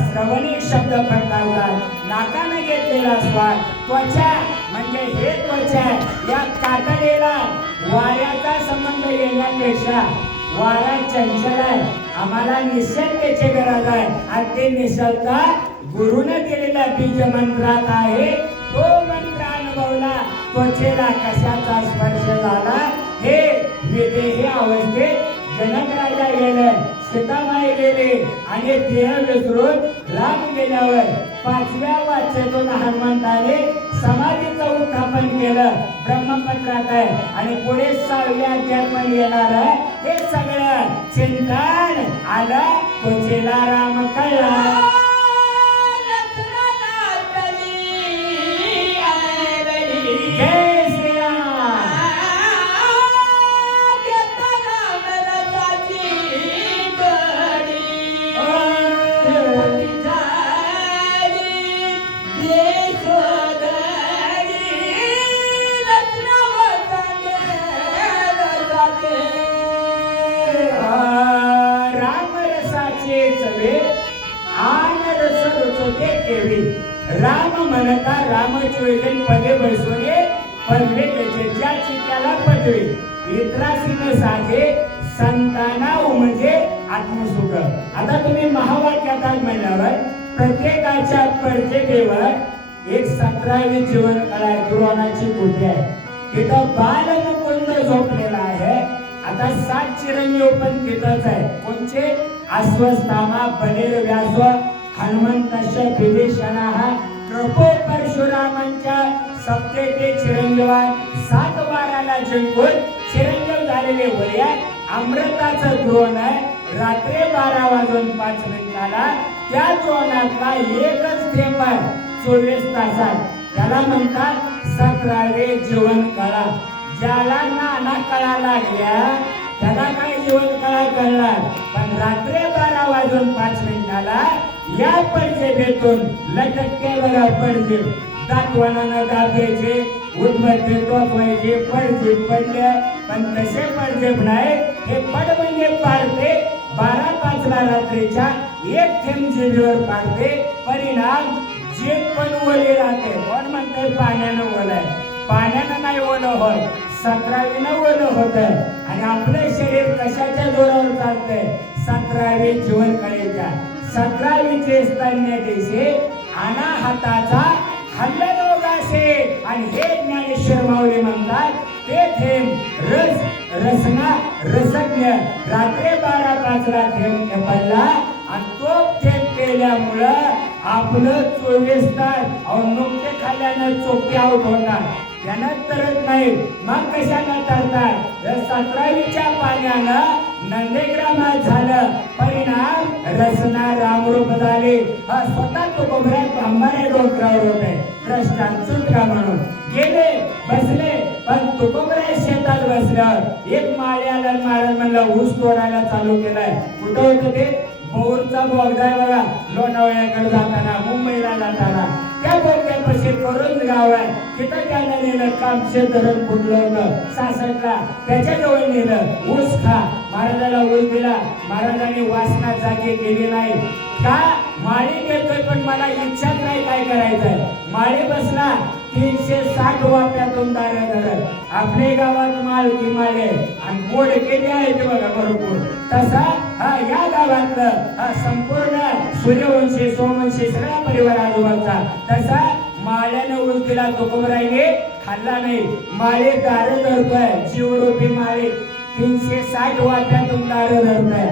श्रवणी शब्द प्रकारचा नाकाने घेतलेला स्वाद. त्वचा म्हणजे हे त्वचा या कातडीला वाऱ्याचा संबंध येण्यापेक्षा वारा चंचल आहे. आम्हाला निश्चलतेची गरज आहे आणि ते निश्चलता गुरुने दिलेल्या बीज मंत्रात आहे. तो मंत्र अनुभवला त्वचेला कशाचा स्पर्श झाला. हे विदेही अवस्थेत जनक राजा गेले, सीतामाई गेले आणि देह विसरून राम गेल्यावर 5व्या वाचेतून हनुमंताने समाधीचं उत्थापन केलं. ब्रह्मपत्रात आहे आणि पुढे 6व्या अध्यात्म येणार आहे. हे सगळं चिंतन आलं त्वचेला राम कळला. राम म्हणता रामचोयजन पदे बसवणे पदवे त्याचे ज्याची त्याला पदवे इतरासीने साधे संताना म्हणजे आत्मसुख. आता तुम्ही महावाक्यात म्हणल्यावर प्रत्येकाच्या प्रत्येकेवर एक 17वी जीवन कला दुराणाची कुटी आहे. तिथं बालमुकुंद झोपलेला आहे. आता 7 चिरंजीव पण तिथंच आहे. कोणचे अश्वस्थामा बनेर व्यास हनुमंतश विभीषणः कृपो परशुरामांच्या सप्तेते चिरंजीवान 7 वाराला जिंकून चिरंजीव झालेले वया अमृताचं द्रोण आहे. रात्री 12 वाजून 5 मिनिटाला त्या द्रोणातला एकच थेंब आहे 24 तासात. त्याला म्हणतात 17वे जीवन कळा. ज्याला नाना कळा लागल्या त्याला काय जीवन कळा कळणार. पण रात्री 12 वाजून 5 मिनिटाला या पडजेबेतून लटकते बघा पडजेब. दातवानानं दाबायचे, उद्बत्ते टोचवायचे, पडजेब पडले. पण तसे पडजेब नाही. हे पड म्हणजे पाडते 12-5ला रात्रीच्या एक थेंब जिभेवर पाडते. परिणाम जीभ पण ओली राहते. कोण म्हणते पाण्यानं ओलाय. पाण्यानं नाही ओलं होत, 17वीनं ओलं होत. आणि आपलं शरीर कशाच्या जोरावर चालतंय 17वी जीवन कलेच्या 17वीचे स्तन्य देशे अनाहताचा हल्लनोगासे. आणि हे ज्ञानेश्वर माऊली म्हणतात ते थेंब रसना रसज्ञ रात्री 12-5ला थेंब पडला आणि तो थेंब केल्यामुळं आपलं 24 तास नुकते खाल्ल्यानं चोपटे आऊट होणार. त्यानं तरत नाही. मग कशानं तरतात. 17वीच्या पाण्यानं नंदेग्रामात झालं. परिणाम रसना रामरूप झाले. स्वतः तो कोबऱ्यात अंबारे डोंगरावर होते द्रष्टान सुटका म्हणून गेले बसले. पण तुकोबऱ्या शेतात बसल्यावर एक माळी आला. महाराज म्हणलं ऊस तोडायला चालू केलाय. कुठं होतं ते बोरचा बोगदा बघा. लोणावळ्याकडे जाताना मुंबईला जाताना त्या बोगद्यापाशी करून गाव आहे. तिथं त्यानं नेलं कामशे धरण फुटलं होतं 66ला. त्याच्याजवळ नेलं ऊस खा. महाराजाला ऊस दिला. महाराजांनी वासना जागी केली नाही. का माळी देतोय पण मला इच्छाच नाही काय करायचंय. माळी बसला 360 वाप्यातून दारे धरत. आपल्या गावात माळ की माळे आणि गोड केली आहे ते बघा भरपूर. तसा या गावातलं संपूर्ण सूर्यवंशी सोमवंशी सगळा परिवार आजोबाचा. तसा माळ्यानं ऊस दिला तुकोबराईने खाल्ला नाही. माळे दारं धरतोय, जीवरूपी माळे 360 वाट्यातून दारं धरतोय.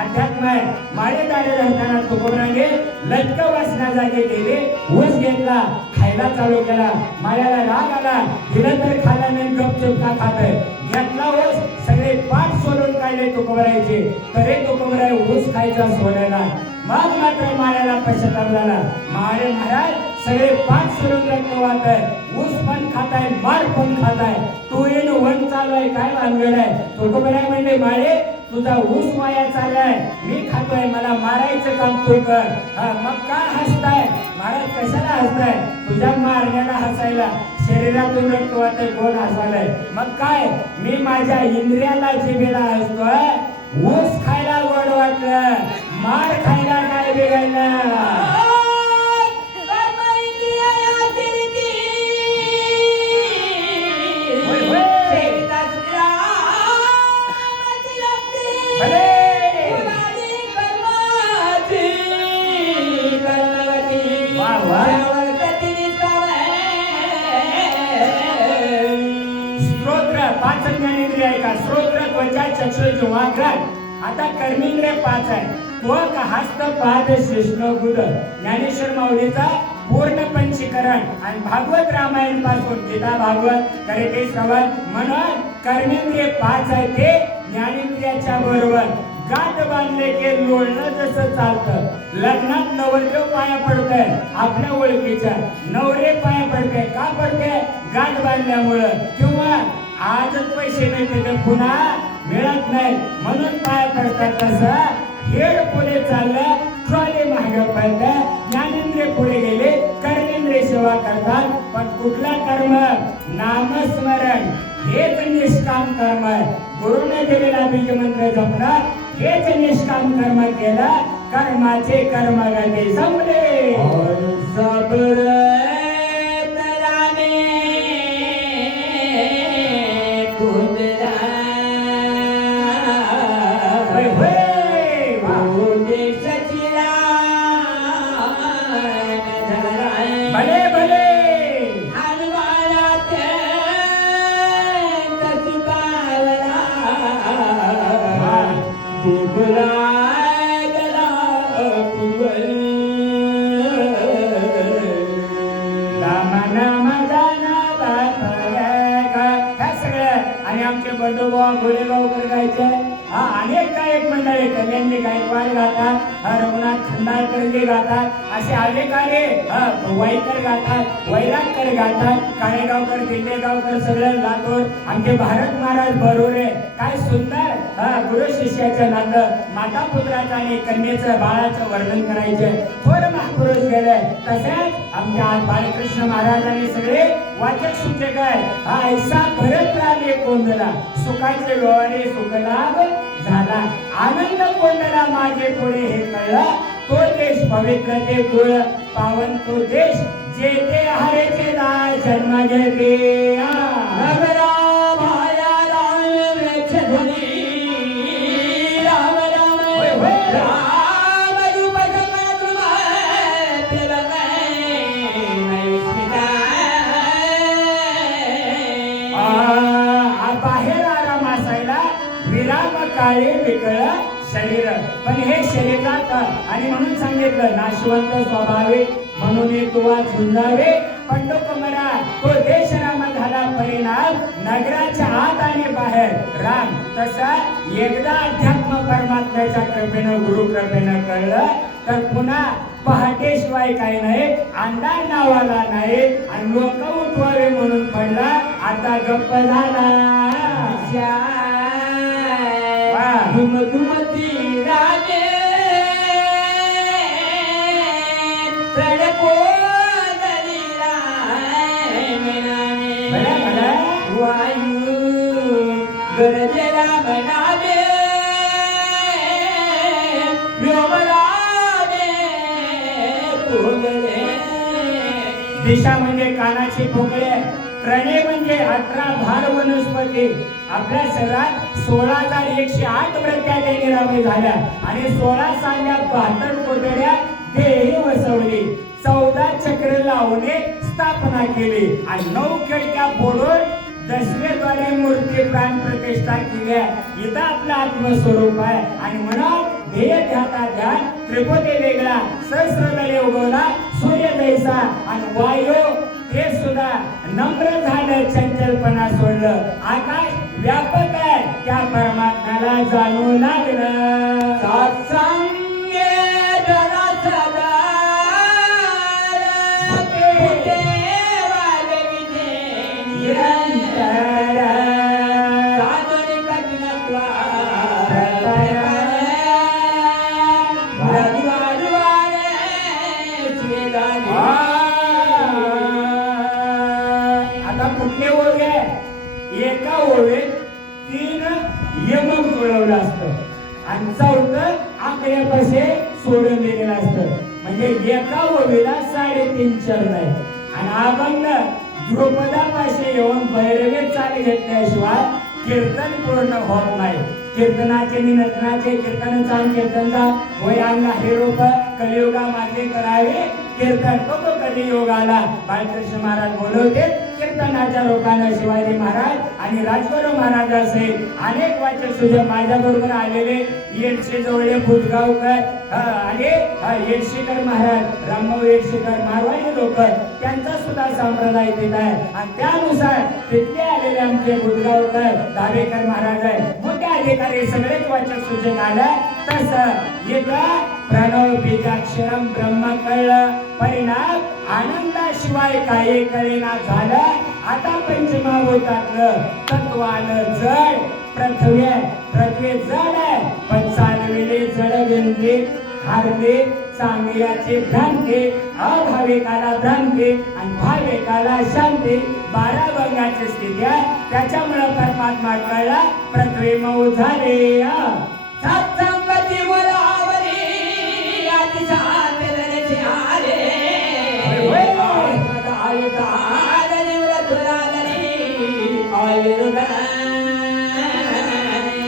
अध्यात्म आहे. माळे दारं धरताना तुकोबराने लटक वासना जागे गेले, ऊस घेतला, खायला चालू केला. माळ्याला राग आला, दिलं तर खाल्ला नाही, गपचूप का खातोय. घेतला ऊस, सगळे पाठ सोडून काढले तुकोबरायचे, तरी तुकोबराय ऊस खायचा सोडला. मग मात्र माळ्याला पश्चाताप झाला. माळे महाराज सगळे पाठ सोडून रक्त वाहताय, ऊस पण खाताय, मार पण खाताय, तू येण वन चालू आहे, काय भानगड आहे. तुकोबराय म्हणले माळे तुझा ऊस वाया चाललाय, मी खातोय, मला मारायचं काम तू कर. मग काय हसताय महाराज, कशाला हसताय. तुझ्या मारण्याला हसायला, शरीरातून रक्त वाहतंय, कोण हसायलाय. मग काय, मी माझ्या इंद्रियाला जिभेला हसतोय. ऊस खायला गोड वाटलं, मार खायला काय बिघडलं. श्रोत्र, त्वचा, चक्षु, जिव्हा, घ्राण. आता कर्मेंद्रिय 5 आहे. त्वक, हस्त, पाद, शिष्ण, गुद. ज्ञानेश्वर माऊलीचा पूर्ण पंचीकरण आणि भागवत रामायण पासून गीता भागवत करे श्रवण म्हणून कर्मेंद्रिय 5 आहे. ते ज्ञानेंद्रियाच्या बरोबर गाठ बांधले की लोळणं जसं चालतं. लग्नात नवरदेव पाया पडतोय, आपल्या ओळखीच्या नवरे पाया पडते. का पडते? गाठ बांधल्यामुळं. किंवा आजच पैसे मिळते तर पुन्हा मिळत नाही म्हणून पाया पडतात. तसं हेड पुढे चाललं, ट्रॉली मागे पडलं, ज्ञानेंद्रिय पुढे गेले, कर्मेंद्रिय सेवा करतात. पण कुठला कर्म? नामस्मरण, हेच निष्काम कर्म आहे. गुरुने दिलेला बीज मंत्र जपणं, हेच निष्काम कर्म केलं. कर्माचे कर्मगती संपले. गोरेगावकर गायचे, अनेक गायक मंडळी, कल्याणजी गायकवाड गातात, रघुनाथ खंडाळकर गातात, असे अनेकाने वाईकर गातात, वैरागकर गातात, काळेगावकर, दिंडेगावकर, सगळे लातूर. आमचे भारत महाराज बरोरे. काय सुंदर गुरु शिष्याचं नातं, माता पुत्राचं आणि कन्येचं बाळाचं वर्णन करायचे. थोर महापुरुष गेले. तसेच आमच्या बाळकृष्ण महाराजांनी सगळे वाचक सूचक ऐसा भरत रामे कोंडला, सुखाचे व्यवहारे सुखलाभ झाला, आनंद कोंडला माझे पुढे हे कळलं. तो देश पवित्र ते कुळ पावन, तो देश जेथे हरेचे दाय जन्म घेते. राम राम आया राम वृक्ष ध्वनी, राम राम राम रूप बाहेर आराम असायला विराम काळे विकळ शरीर, पण हे शरीरात आणि म्हणून सांगितलं नाशवंत स्वभावे म्हणून तुवा झुंजावे. पंडोकमरा तो देश राम झाला परिणाम, नगराच्या आत आणि बाहेर राम. तसा एकदा अध्यात्म परमात्म्याच्या कृपेनं गुरु कृपेनं कळलं तर पुन्हा पहाटेशिवाय काही नाही, अंधार नावाला नाही. आणि लोक उठवावे म्हणून पडला, आता गप्प झाला. धुमधुमती राजे वायू गरजेला बनावे दिशा म्हणजे कानाची पोकळे, प्रणे म्हणजे 18 भार वनस्पती. आपल्या शरीरात 16,108 वृत्त्या निर्माण झाल्या आणि 16 सांग्या 72 कोटड्या देही वसवली. 14 चक्र लावणे स्थापना केली आणि 9 खिडक्या फोडून 10वेद्वारे मूर्ती प्राण प्रतिष्ठा केली. इथं आपलं आत्मस्वरूप आहे आणि म्हणून ध्येय ध्याता ध्यान त्रिपुटी वेगळा सहस्रदळे उगवला सूर्य जैसा आणि वायू हे सुद्धा नम्र झालं चंचलपणा सोडलं. आकाश व्यापक आहे त्या परमात्म्याला जाणू लागलं. सत्संगे जरा सदा एका ओळीत 3 यमक जुळवलं असतं आणि 4थं आकड्यापाशी सोडून दिलेलं असतं. म्हणजे एका ओळीला 3.5 चरण आहे आणि अभंग द्रुपदापाशी येऊन भैरवी चाल घेतल्याशिवाय कीर्तन पूर्ण होत नाही. कीर्तनाचे निनटनाचे कीर्तन चांग कीर्तनचा होय अंग हे रूप कलियुगा मागे करावे कीर्तन. बघू कलियुगाला बाळकृष्ण महाराज बोलवते कीर्तनाच्या रूपानं शिवाजी महाराज आणि राजगुरू महाराज असे अनेक वाचक सुद्धा माझ्या बरोबर आलेले येडशे जवळ बुधगावकर आणि येडशीकर महाराज रामभाऊ येडशीकर मारवाडी लोक त्यांचा सुद्धा संप्रदाय तिथं आहे आणि त्यानुसार तिथले आलेले आमचे बुधगावकर धाबेकर महाराज आहे मोठे अधिकारी सगळेच वाचक सूचक आल्या. तसं येतं प्रणव बीजाक्षरम ब्रह्म कळलं परिणाम आनंदाशिवाय काही कळेना झालं. आता पंचमहाभूतातलं तत्व आलं जड. पृथ्वी जड आहे पण चालविले जड विंदे हारले चांगल्याचे भ्रांती अभाविकाला भ्रांती आणि भाविकाला शांती 12 भंगाची स्थिती आहे. त्याच्यामुळे परमात्मा कळला पृथ्वी मऊ झाले. सत्संगती बोलावली आधी साधनेचे आले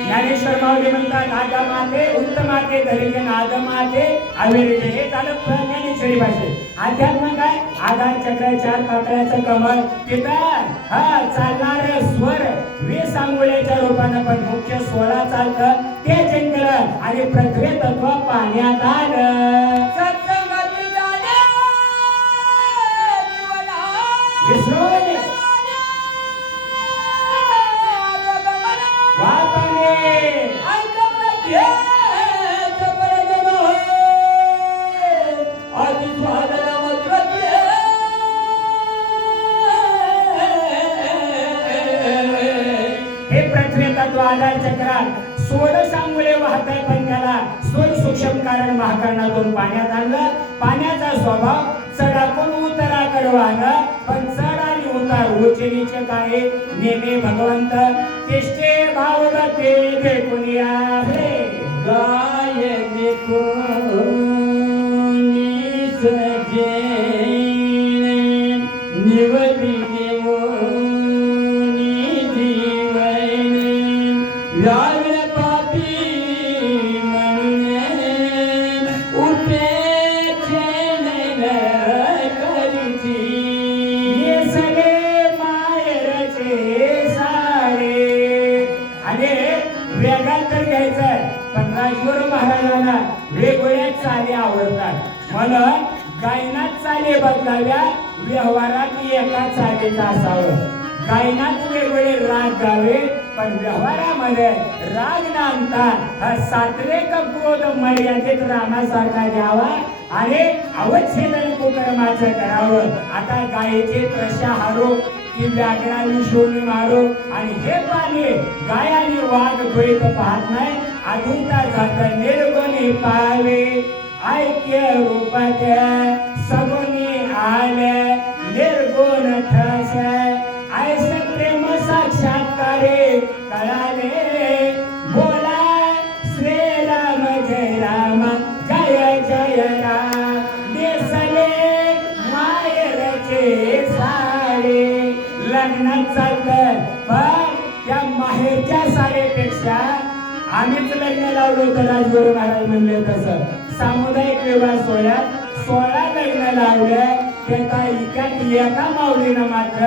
ज्ञानेश्वर माऊली म्हणतात नादा माते उत्तम माते धैर्य नाद माते अविरजे. हे झालं ज्ञानेश्वरी भाषेत. अध्यात्म काय आधार चक्र 4 पाकळ्याचं कमळ तिथं चालणार स्वर 20 अंगुळ्याच्या रूपानं पण मुख्य 16 चालतं ते जिंकलं आणि पृथ्वी तत्व पाण्यात आलं. सत्संगती झाले विसरून आधार चक्रात 16 अंगुळे वाहत आहे पण त्याला स्थूल सूक्ष्म कारण महाकरणातून पाण्यात आणलं. पाण्याचा स्वभाव चढाकून उतराकडे वाहणं पण चढ आणि उतार उंचे नीचे काय नेमे भगवंत तिष्ठे भावगते देखुनी आहे गाय देखुनी सजे निवती महाराजांना वेगवेगळ्या चाली आवडतात म्हणून गायनात चाली बदलाव्या व्यवहारात एका चालीचा असावं. गायनात वेगवेगळे राग गावे पण व्यवहारामध्ये राग न आणता सात्विक क्रोध मर्यादित रामासारखा द्यावा आणि अवच्छेदन कुकर्माचं करावं. आता गायीचे त्रशा हारो की व्याघ्राने शोध मारो आणि हे पाणी गाय आणि वाघ द्वैत पाहत नाही. अधूता जात निर्गुणी पावे ऐक्य रूपात सगुणी आले निर्गुण ठस ऐसे प्रेम साक्षात्कारे कळाले बोला श्री राम जय राम जय जय राम देसले मायरचे साडे. लग्नात चालतं पण त्या माहेरच्या साडेपेक्षा आम्हीच लग्न लावलो होतं राजगुरू महाराज म्हणले तसं. सामुदायिक विवाह सोहळ्यात 16 लग्न लावलं त्याचा एका माऊलीनं मात्र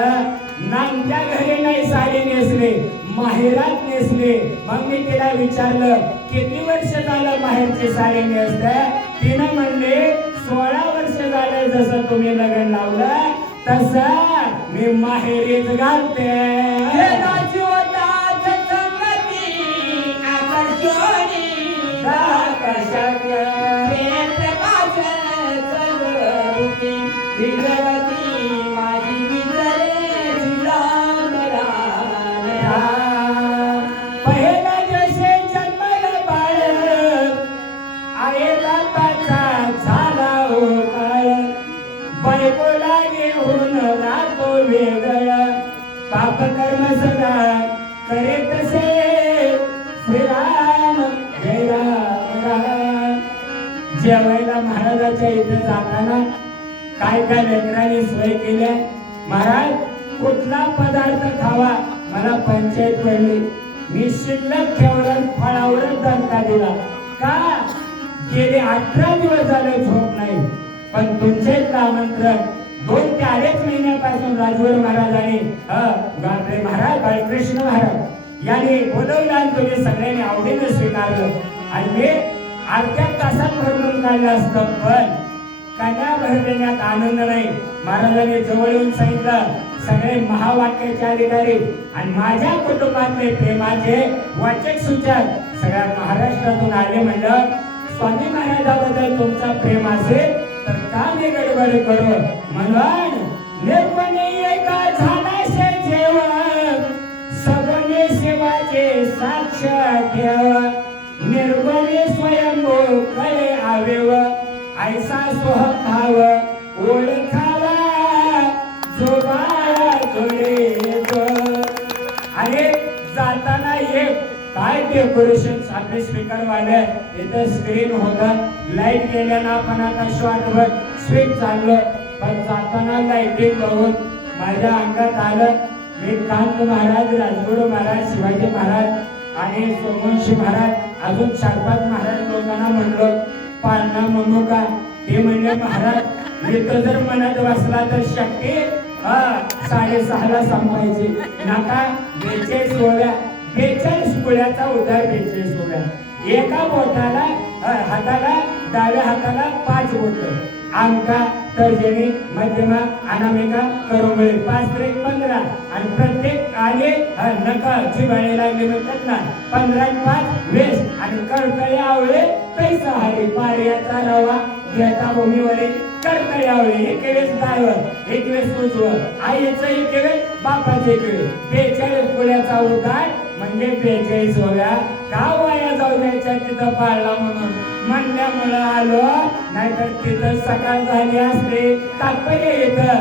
नांदच्या घरी नाही साडी नेसले, माहेरात नेसले. मग मी तिला विचारलं किती वर्ष झालं माहेरची साडी नेसते? तिनं म्हणले 16 वर्ष झालं. जसं तुम्ही लग्न लावलं तसं मी माहेरीच घालते. वेदाची ओतात संगती आकर्षणी आकर्षक प्रेम प्रकाश सर्वरूपी दिगवती माझी विचारे झुलाम राम. पहिला जसे जन्मलं बाळ आई बापाचा झाला हो काळ, बायकोला घेऊन राहतो वेगळा, पाप कर्म सदा करे तसे श्रीराम जय राम राम. जेवायला महाराजाच्या इथे जाताना काय काय लेकरांनी सोय केल्या. महाराज कुठला पदार्थ खावा मला पंचायत पडली. मी शिल्लक ठेवलं फळावरच दणका दिला. का गेले 18 दिवस झाले झोप नाही. पण तुमचे आमंत्रण 2 ते 2.5 महिन्यापासून राजगुरू महाराजांनी आपले महाराज बाळकृष्ण महाराज यांनी बोलवलं आणि तुम्ही सगळ्यांनी आवडीने स्वीकारलं. आणि मी अर्ध्या तासात भरून काढलं असतं पण कन्या भर देण्यात आनंद नाही. महाराजांनी जवळ येऊन सांगितलं सगळे महावाक्याचे अधिकारी आणि माझ्या कुटुंबातले प्रेमाचे वाचक सूचक सगळ्या महाराष्ट्रातून आले. म्हणलं स्वामी महाराजाबद्दल तुमचा प्रेम असेल तर का मी गडबड करू. म्हणून निर्गुणी एका झालाशे जेव सगुणी शिवाचे साक्ष ठेव, निर्गुणी स्वयंभू कळे आवेव, ऐसा स्वभाव ओळखावा जोबाळा जोडे. आणि जाताना एक काय डेकोरेशन आपले स्पीकर वाले इथं स्क्रीन होतं, लाईट गेल्यानं आपण आता शॉर्टवर स्विच चाललो. पण जाताना लाईटिंग बघून माझ्या अंगात आलं. मी कांत महाराज, राजगुरू महाराज, शिवाजी महाराज आणि सोमवंशी महाराज अजून 4-5 महाराज लोकांना म्हणलो पाळणा म्हणू का. ते म्हणले महाराज इथं जर म्हणत बसला तर शक्ती 6:30ला संपायची. नाका 42 ओव्या, 42 कुळ्याचा उद्धार 42 ओव्या. एका बोटाला हाताला डाव्या हाताला 5 बोट, अंका तर्जनी मध्यमा अनामिका करोमळे 5-15 आणि प्रत्येक आले नका जिवाळी लागली म्हणतात ना 15-5 वेस आणि कळकळे आवळे पैसा हरी पार्याचा रवा घेता भूमीवरी करता यावे. एक वेळेस डायवर, एक वेळेस उजवं, आईचं एक वेळेस बापाचे एक वेळेस. 42 कुळ्याचा उद्धार म्हणजे 42 ओव्या. गाव वाया जाऊ द्यायच्या तिथं पाळला म्हणून म्हणल्यामुळं आलो, नाहीतर तिथं सकाळ झाली असते. तात्पर्य येतं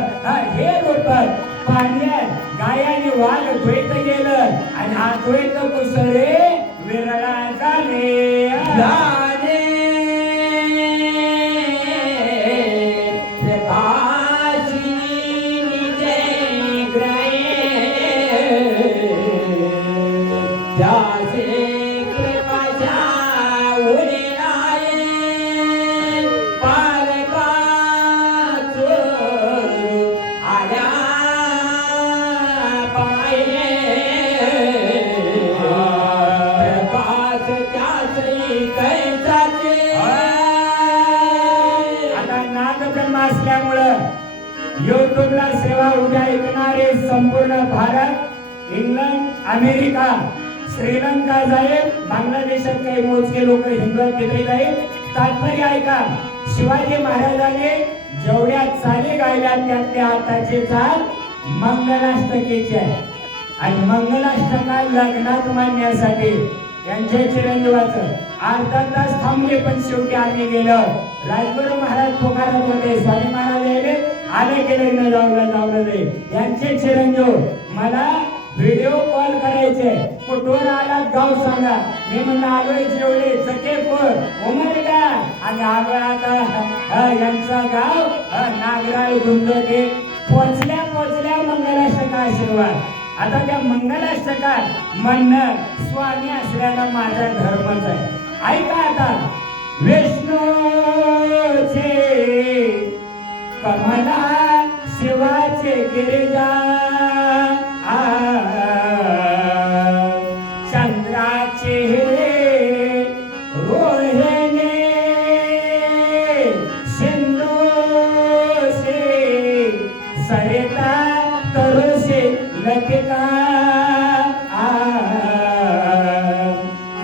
हे रोपं पाण्यात गायाने वाघ धुईत गेलं आणि हा धुईत कुसरे विरळा झाले जाने युट्यूबला सेवा उद्या ऐकणारे संपूर्ण भारत, इंग्लंड, अमेरिका, श्रीलंका जाईल, बांगलादेशात काही मोजके लोक हिंदू तिथे जाईल. तात्पर्य ऐका, शिवाजी महाराजांनी जेवढ्या चाली गायल्या त्यातल्या आताची चाल मंगलाष्टकेची आहे. आणि मंगलाष्टका लग्नात मांडण्यासाठी यांच्या चिरंजीवाचं अर्धा तास थांबले पण शेवटी आम्ही गेलो. राजगुरू महाराज पुकारत होते, स्वामी महाराज आले की लग्न जाऊन दे. यांचे चिरंजीव मला व्हिडिओ कॉल करायचे, कुठवर आला गाव सांगा. मी म्हणलं आलोय जेवढे चकेपूर उमरगा आणि आलोय आता यांचा गाव नागराळ गुंजोटे. पोचल्या मंगलाष्टका आशीर्वाद. आता त्या मंगलाष्टकात म्हणणं स्वामी असल्यानं माझा धर्मच आहे. ऐका आता विष्णूचे कमला शिवाचे गिरिजा चंद्राचे रोहिणी सिंधूचे सरिता तरुषे लतिका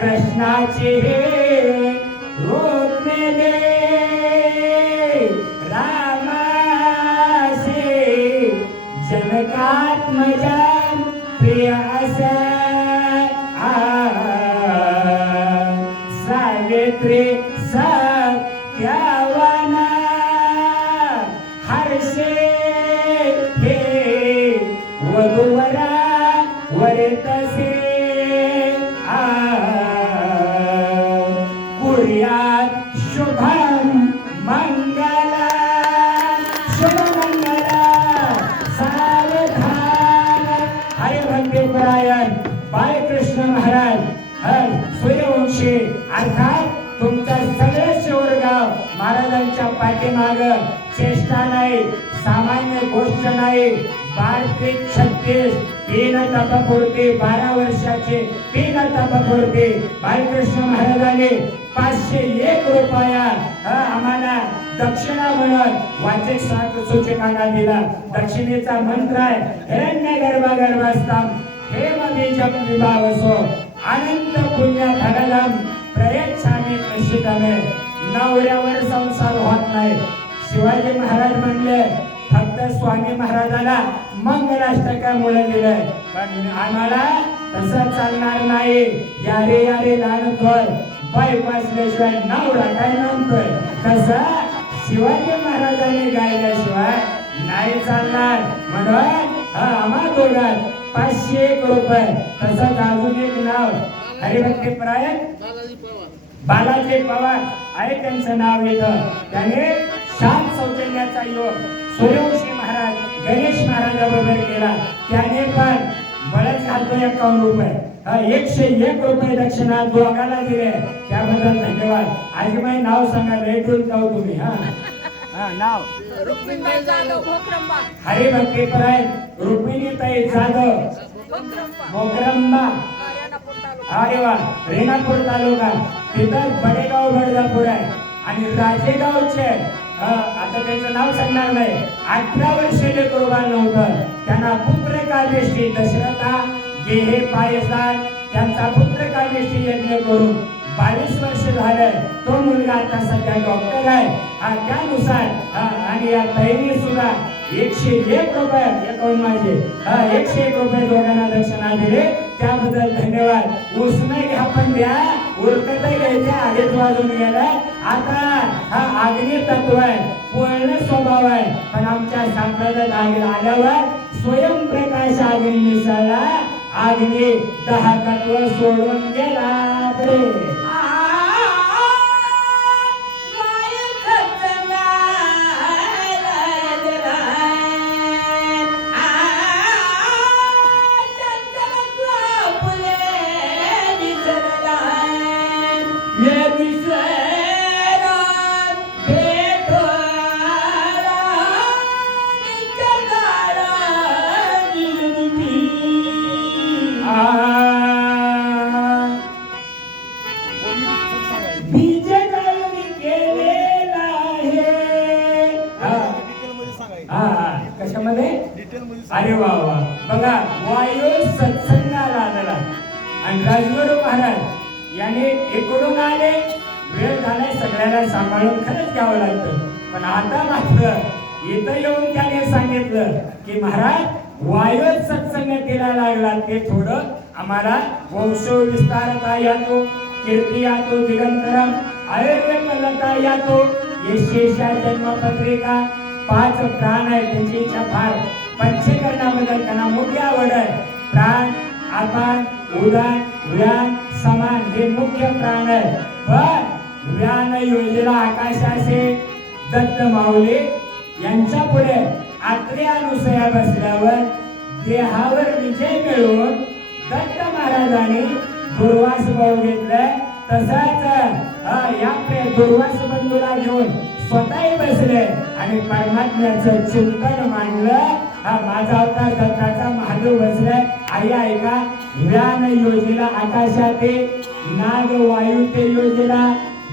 कृष्णाचे रुक्मिणी रामाचे जनकात्मजा प्रिय असे सावित्री सत्यावाना हर्षे हे वधूवरा वरितसे कुर्यात शुभम मंगला शुभमंगला सावधान हरिभक्तीपरायण बाळकृष्ण महाराज सूर्यवंशी अर्थात तुमचा सगळे शिवरगाव महाराजांच्या पाठीमाग चेष्टा नाही, सामान्य गोष्ट नाही. 1236 तीन तपपूर्ती 12 वर्षाचे 3 तपपूर्ती बाळकृष्ण महाराजांनी 501 रुपया आम्हाला दक्षिणा म्हणून वाचिक सूचकांना दिला. दक्षिणेचा मंत्र आहे हिरण्य गर्भास्थाम हेम बीजम विभावसो अनंत पुण्य फलदम प्रयच्छामी प्रसिद्धमे. नवऱ्यावर संसार होत नाही. शिवाजी महाराज म्हणले फक्त स्वामी महाराजाला मंगलाष्टकामुळे दिलंय, पण आम्हाला तसं चालणार नाही. यारे यारे लानतोय बायको असल्याशिवाय नवरा काय नमतोय तसं शिवाजी महाराजांनी गायल्याशिवाय नाही चालणार. म्हणून आम्हा दोघात 501 रुपये. तसंच अजून एक नाव हरिभक्तीपरायण बालाजी पवार आहे त्यांचं नाव येतं. त्याने शांत सौजन्याचा योग सूर्यवंशी महाराज गणेश महाराजाबरोबर केला. त्याने पण बळच घालतो 51 रुपये. 101 रुपये दक्षिणा दोघाला दिले, त्याबद्दल धन्यवाद. आजमाई नाव सांगा भेटून जाऊ तुम्ही. नाव रुक्मिणीबाई जाधव भोकरंबा. हरिभक्तीपरायण रुक्मिणीताई जाधव मोकरंबा. अरे वा, रेणापूर तालुका. तिथं बडेगाव बडजापूर आहे. आणि राजेगावचे आता त्यांचं नाव सांगणार नाही, 18 वर्षाचे कुर्बान नव्हतं. त्यांना पुत्र कामेष्टी दशरथा गेहे पायसार त्यांचा पुत्र कामेष्टी यज्ञ करून 22 वर्ष झाले. तो मुलगा आता सध्या डॉक्टर आहे. त्यानुसार आणि या ताईने सुद्धा 101 रुपये माझे 101 रुपये दोघांना दक्षिणा दिले, त्याबद्दल धन्यवाद. उसने घ्या पण द्या, उरकत घ्यायच्या आधीच वाजून गेला. आता अग्नी तत्व आहे, पूर्ण स्वभाव आहे, पण आमच्या संप्रदायात आल्यावर स्वयंप्रकाश अग्नी मिसळला. अग्नी 10 तत्व सोडून गेला. अरे वा वा, बघा वायू सत्संगाला आलेला आणि राजगुरू महाराज याने इकडून आले. वेळ झालाय सगळ्याला सांभाळून खरंच घ्यावं लागतं. पण आता मात्र इथं येऊन त्याने सांगितलं की महाराज वायू सत्संग केला लागला, ते थोडं आम्हाला वंश विस्तारता यातो, कीर्ती यातो, दिगंतरम आयुर्वेद यातो, यशेषा जन्मपत्रिका 5 प्राण आहे. त्यांची इच्छा फार पंचकरणाबद्दल त्यांना मोठी आवड आहे. प्राण, अपान, उदान, व्यान, समान हे मुख्य प्राण आहे. पण व्यान योजना आकाशाचे दत्त माऊली यांच्या पुढे आत्रे अनुसया बसल्यावर देहावर विजय मिळवून दत्त महाराजांनी दुर्वास भाऊ घेतलाय. तसाच या दुर्वास बंधूला घेऊन स्वतःही बसले आणि परमात्म्याचं चिंतन मांडलं. माझा अवतार दत्ताचा महादेव बसलाय. आई ऐका, व्यान योजना आकाशात नाग वायू ते योजना,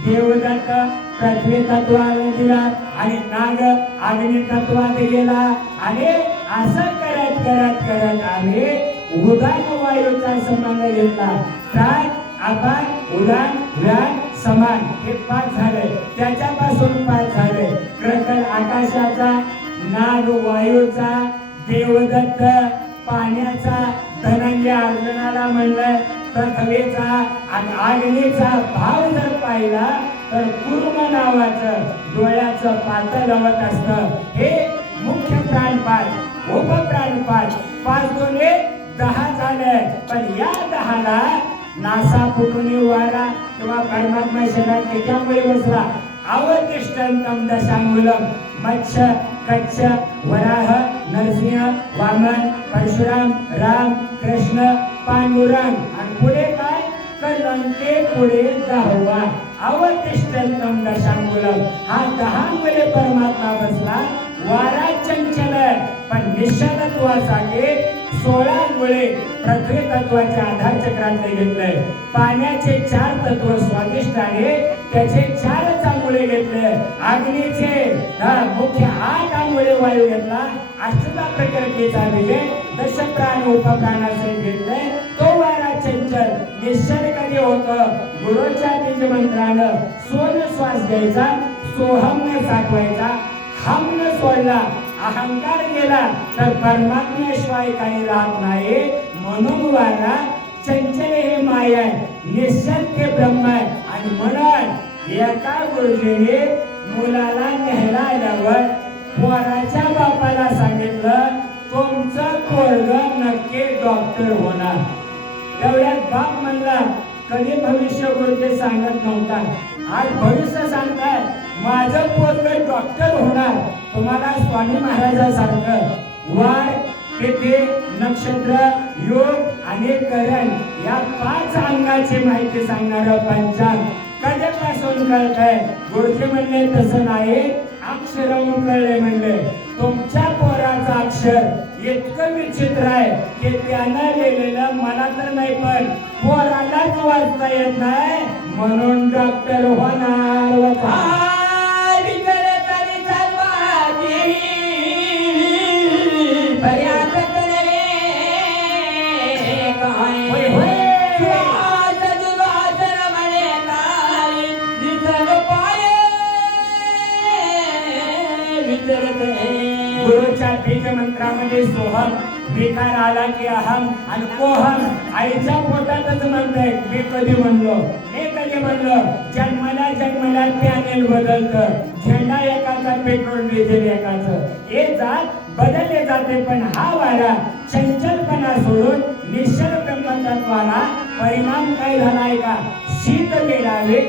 देवदत्त पृथ्वी तत्वाला दिला आणि नाग अग्नी तत्वात गेला. आणि असं करत करत करत आम्ही उदान वायूचा संबंध घेतला. प्राण अपान उदान व्यान समान हे 5 झाले. त्याच्यापासून 5 झाले प्रकल आकाशाचा, नाग वायूचा, देवदत्त पाण्याचा, धनंजय अर्जुनाला म्हणलंय पृथ्वीचा आणि अग्नीचा भाव जर पाहिला तर कुर्म नावाचं डोळ्याचं पातळ लवत असतं. हे मुख्य प्राणपाठ, उपप्राणपाठ 5 गुणे 10 झाले. पण या 10ला नासा फुटून वारा किंवा परमात्मा शरीरात त्याच्यामुळे बसला. अवतिष्ठन्तम दशांगुलम मत्स्य कच्छ वराह नरसिंह वामन परशुराम राम कृष्ण पांडुरंग आणि पुढे काय कलंके पुढे 10वा अवतिष्ठन्तम दशांगुलम. हा 10 मुले परमात्मा बसला. वारा चंचल पण निश्चलत्वासाठी 16 मुळे पृथ्वी तत्वाच्या आधार चक्रातले घेतले. पाण्याचे 4 तत्व स्वादिष्ट आहे त्याचे 4 मुळे घेतले. अग्नीचे मुख्य 8 मुळे वायू घेतला. अष्टधा प्रकृतीचा विजय 10 प्राण उपप्राणाचे घेतले. तो वारा चंचल निश्चल कधी होतं? गुरुच्या बीज मंत्रानं सोन श्वास घ्यायचा, सोहम न साठवायचा, हम न सोडला, अहंकार गेला तर परमात्म्याशिवाय काही राहत नाही. म्हणून वारा चंचल हे माय आहे, निश्चल ते ब्रह्म आहे. आणि म्हणून एका गुरुजीने मुलाला न्यायला आल्यावर पोराच्या बापाला सांगितलं तुमचं पोरग नक्की डॉक्टर होणार. तेवढ्यात बाप म्हणला कधी भविष्य गुरुजी सांगत नव्हता, आज भविष्य सांगताय माझं पोरग डॉक्टर होणार. तुम्हाला स्वामी महाराजांसारखं वार तिथी नक्षत्र योग आणि करण या 5 अंगाची माहिती सांगणार पंचांग कधीपासून कळतंय? गुरुजी म्हणले तसं नाही, अक्षराहून कळले म्हणले. तुमच्या पोराचं अक्षर इतकं विचित्र आहे की त्यानं लिहिलेलं मला तर नाही पण पोरालाच वाचता येत नाही म्हणून डॉक्टर होणार. गुरुच्या बीज मंत्रामध्ये सोहम विकार आला की अहम आणि कोहम आईच्या पोटातच म्हणतंय. मी कधी म्हणलो जन्मला पॅनेल बदलतं, झेंडा एकाचा पेट्रोल डिझेल एकाचं हे जात बदलले जाते. पण हा वारा चंचलपणा सोडून निश्चल ब्रह्मतत्वाला परिणाम काय झालाय का? शीत मिळावे,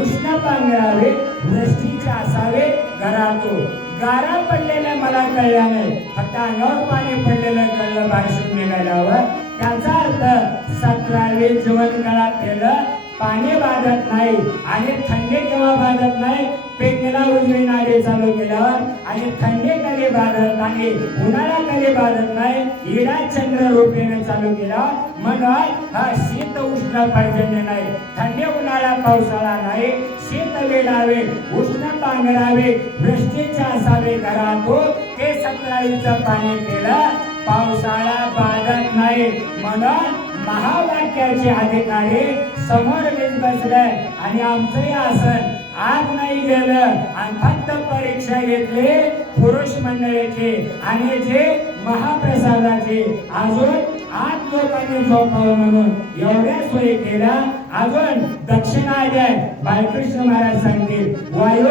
उष्ण पांघरावे, वृष्टीचे असावे घरातो. गारा पडलेल्या मला कळल्या नाही, फक्त अंगावर पाणी पडलेलं कळलं बारशून निघाल्यावर. त्याचा अर्थ 17वे जीवन काळात केलं पाणी बाधत नाही आणि थंडी केव्हा बाधत नाही? पेटलेला उजवी नाडी चालू केल्यावर. आणि थंडी कधी बाधत नाही, उन्हाळा कधी बाधत नाही, इडा चंद्र रूपेने चालू केल्यावर. म्हणून हा शीत उष्ण पर्जन्य नाही, थंडी उन्हाळा पावसाळा नाही. शीत वेडावे, उष्ण पांघरावे, वृष्टीचे असावे घरातो. ते 17वीचं पाणी केलं, पावसाळा बाधत नाही. म्हणून महावाक्याचे अधिकारी समोर बसले आणि आमचंही आसन आत नाही गेलं आणि फक्त परीक्षा घेतली पुरुष मंडळीची आणि जे महाप्रसादाचे अजून 8 लोकांनी झोपावं म्हणून एवढ्या सोयी केल्या. अजून दक्षिणा आहे बाळकृष्ण महाराज सांगतील वायू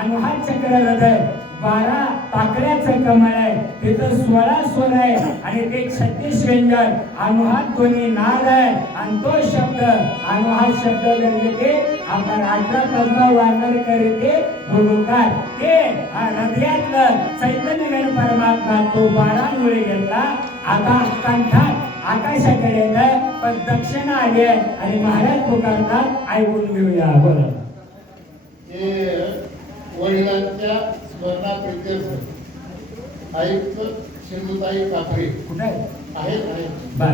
अनुहात चक्र हृदय 12 पाकळ्याचं कमळ आहे, तिथं 16 स्वर आहे आणि ते 36 व्यंजन. अनुहात दोन्ही नाद आहे आणि तो शब्द अनुहात शब्द गरजेचे आपण 18 पद्म वानर करते भूमिकार. ते हृदयातलं चैतन्य गण परमात्मा तो 12 मुळे घेतला. आता कंठात आकाशाकडे न पण दक्षिणा आली आहे आणि महाराज पुकारतात ऐकून घेऊया बोला. हे वडिलांच्या स्मरणाप्रित्यर्थ आयुक्त सिंधुताई कापरे कुठे आहे? आहेत बर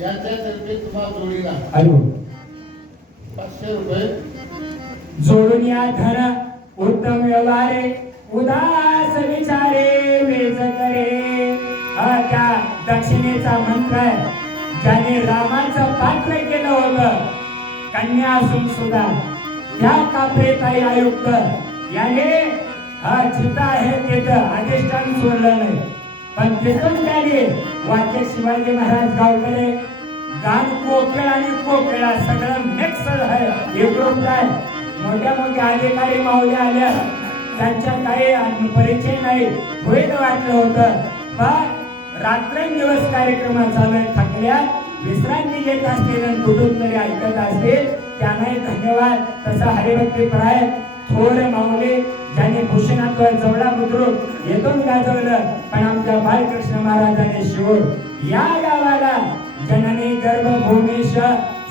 यांच्यातर्फे तुम्हा जोडीला हॅलो 500 रुपये जोडून या धन उत्तम व्यवहारे उदास विचारे वेज करे. त्या दक्षिणेचा मंत्र आहे. ज्याने रामाचं पात्र केलं होतं कन्या असून सुद्धा त्या कापरेताई आयुक्त याने जिथं आहे तिथं अधिष्ठान सोडलं नाही. पण तिथून त्याने वाक्य शिवाजी महाराज गावकडे गाण कोकिळ आणि कोकिळा सगळं मिक्स आहे एकरूप आहे. मोठ्या मोठ्या अधिकारी माऊल्या आल्या त्यांच्या काही परिचय नाही होईल वाटलं होतं. पण रात्रंदिवस कार्यक्रम चालू थकल्या विश्रांती घेत असतील आणि कुठून तरी ऐकत असतील त्यांनाही धन्यवाद. तसं हरिभक्तीपराय थोर माऊली ज्यांनी भूषणात्वर जवळा बुद्रुक येथून गाजवलं. पण आमच्या बालकृष्ण महाराजांनी शिवूर या गावाला जननी गर्भभूमीश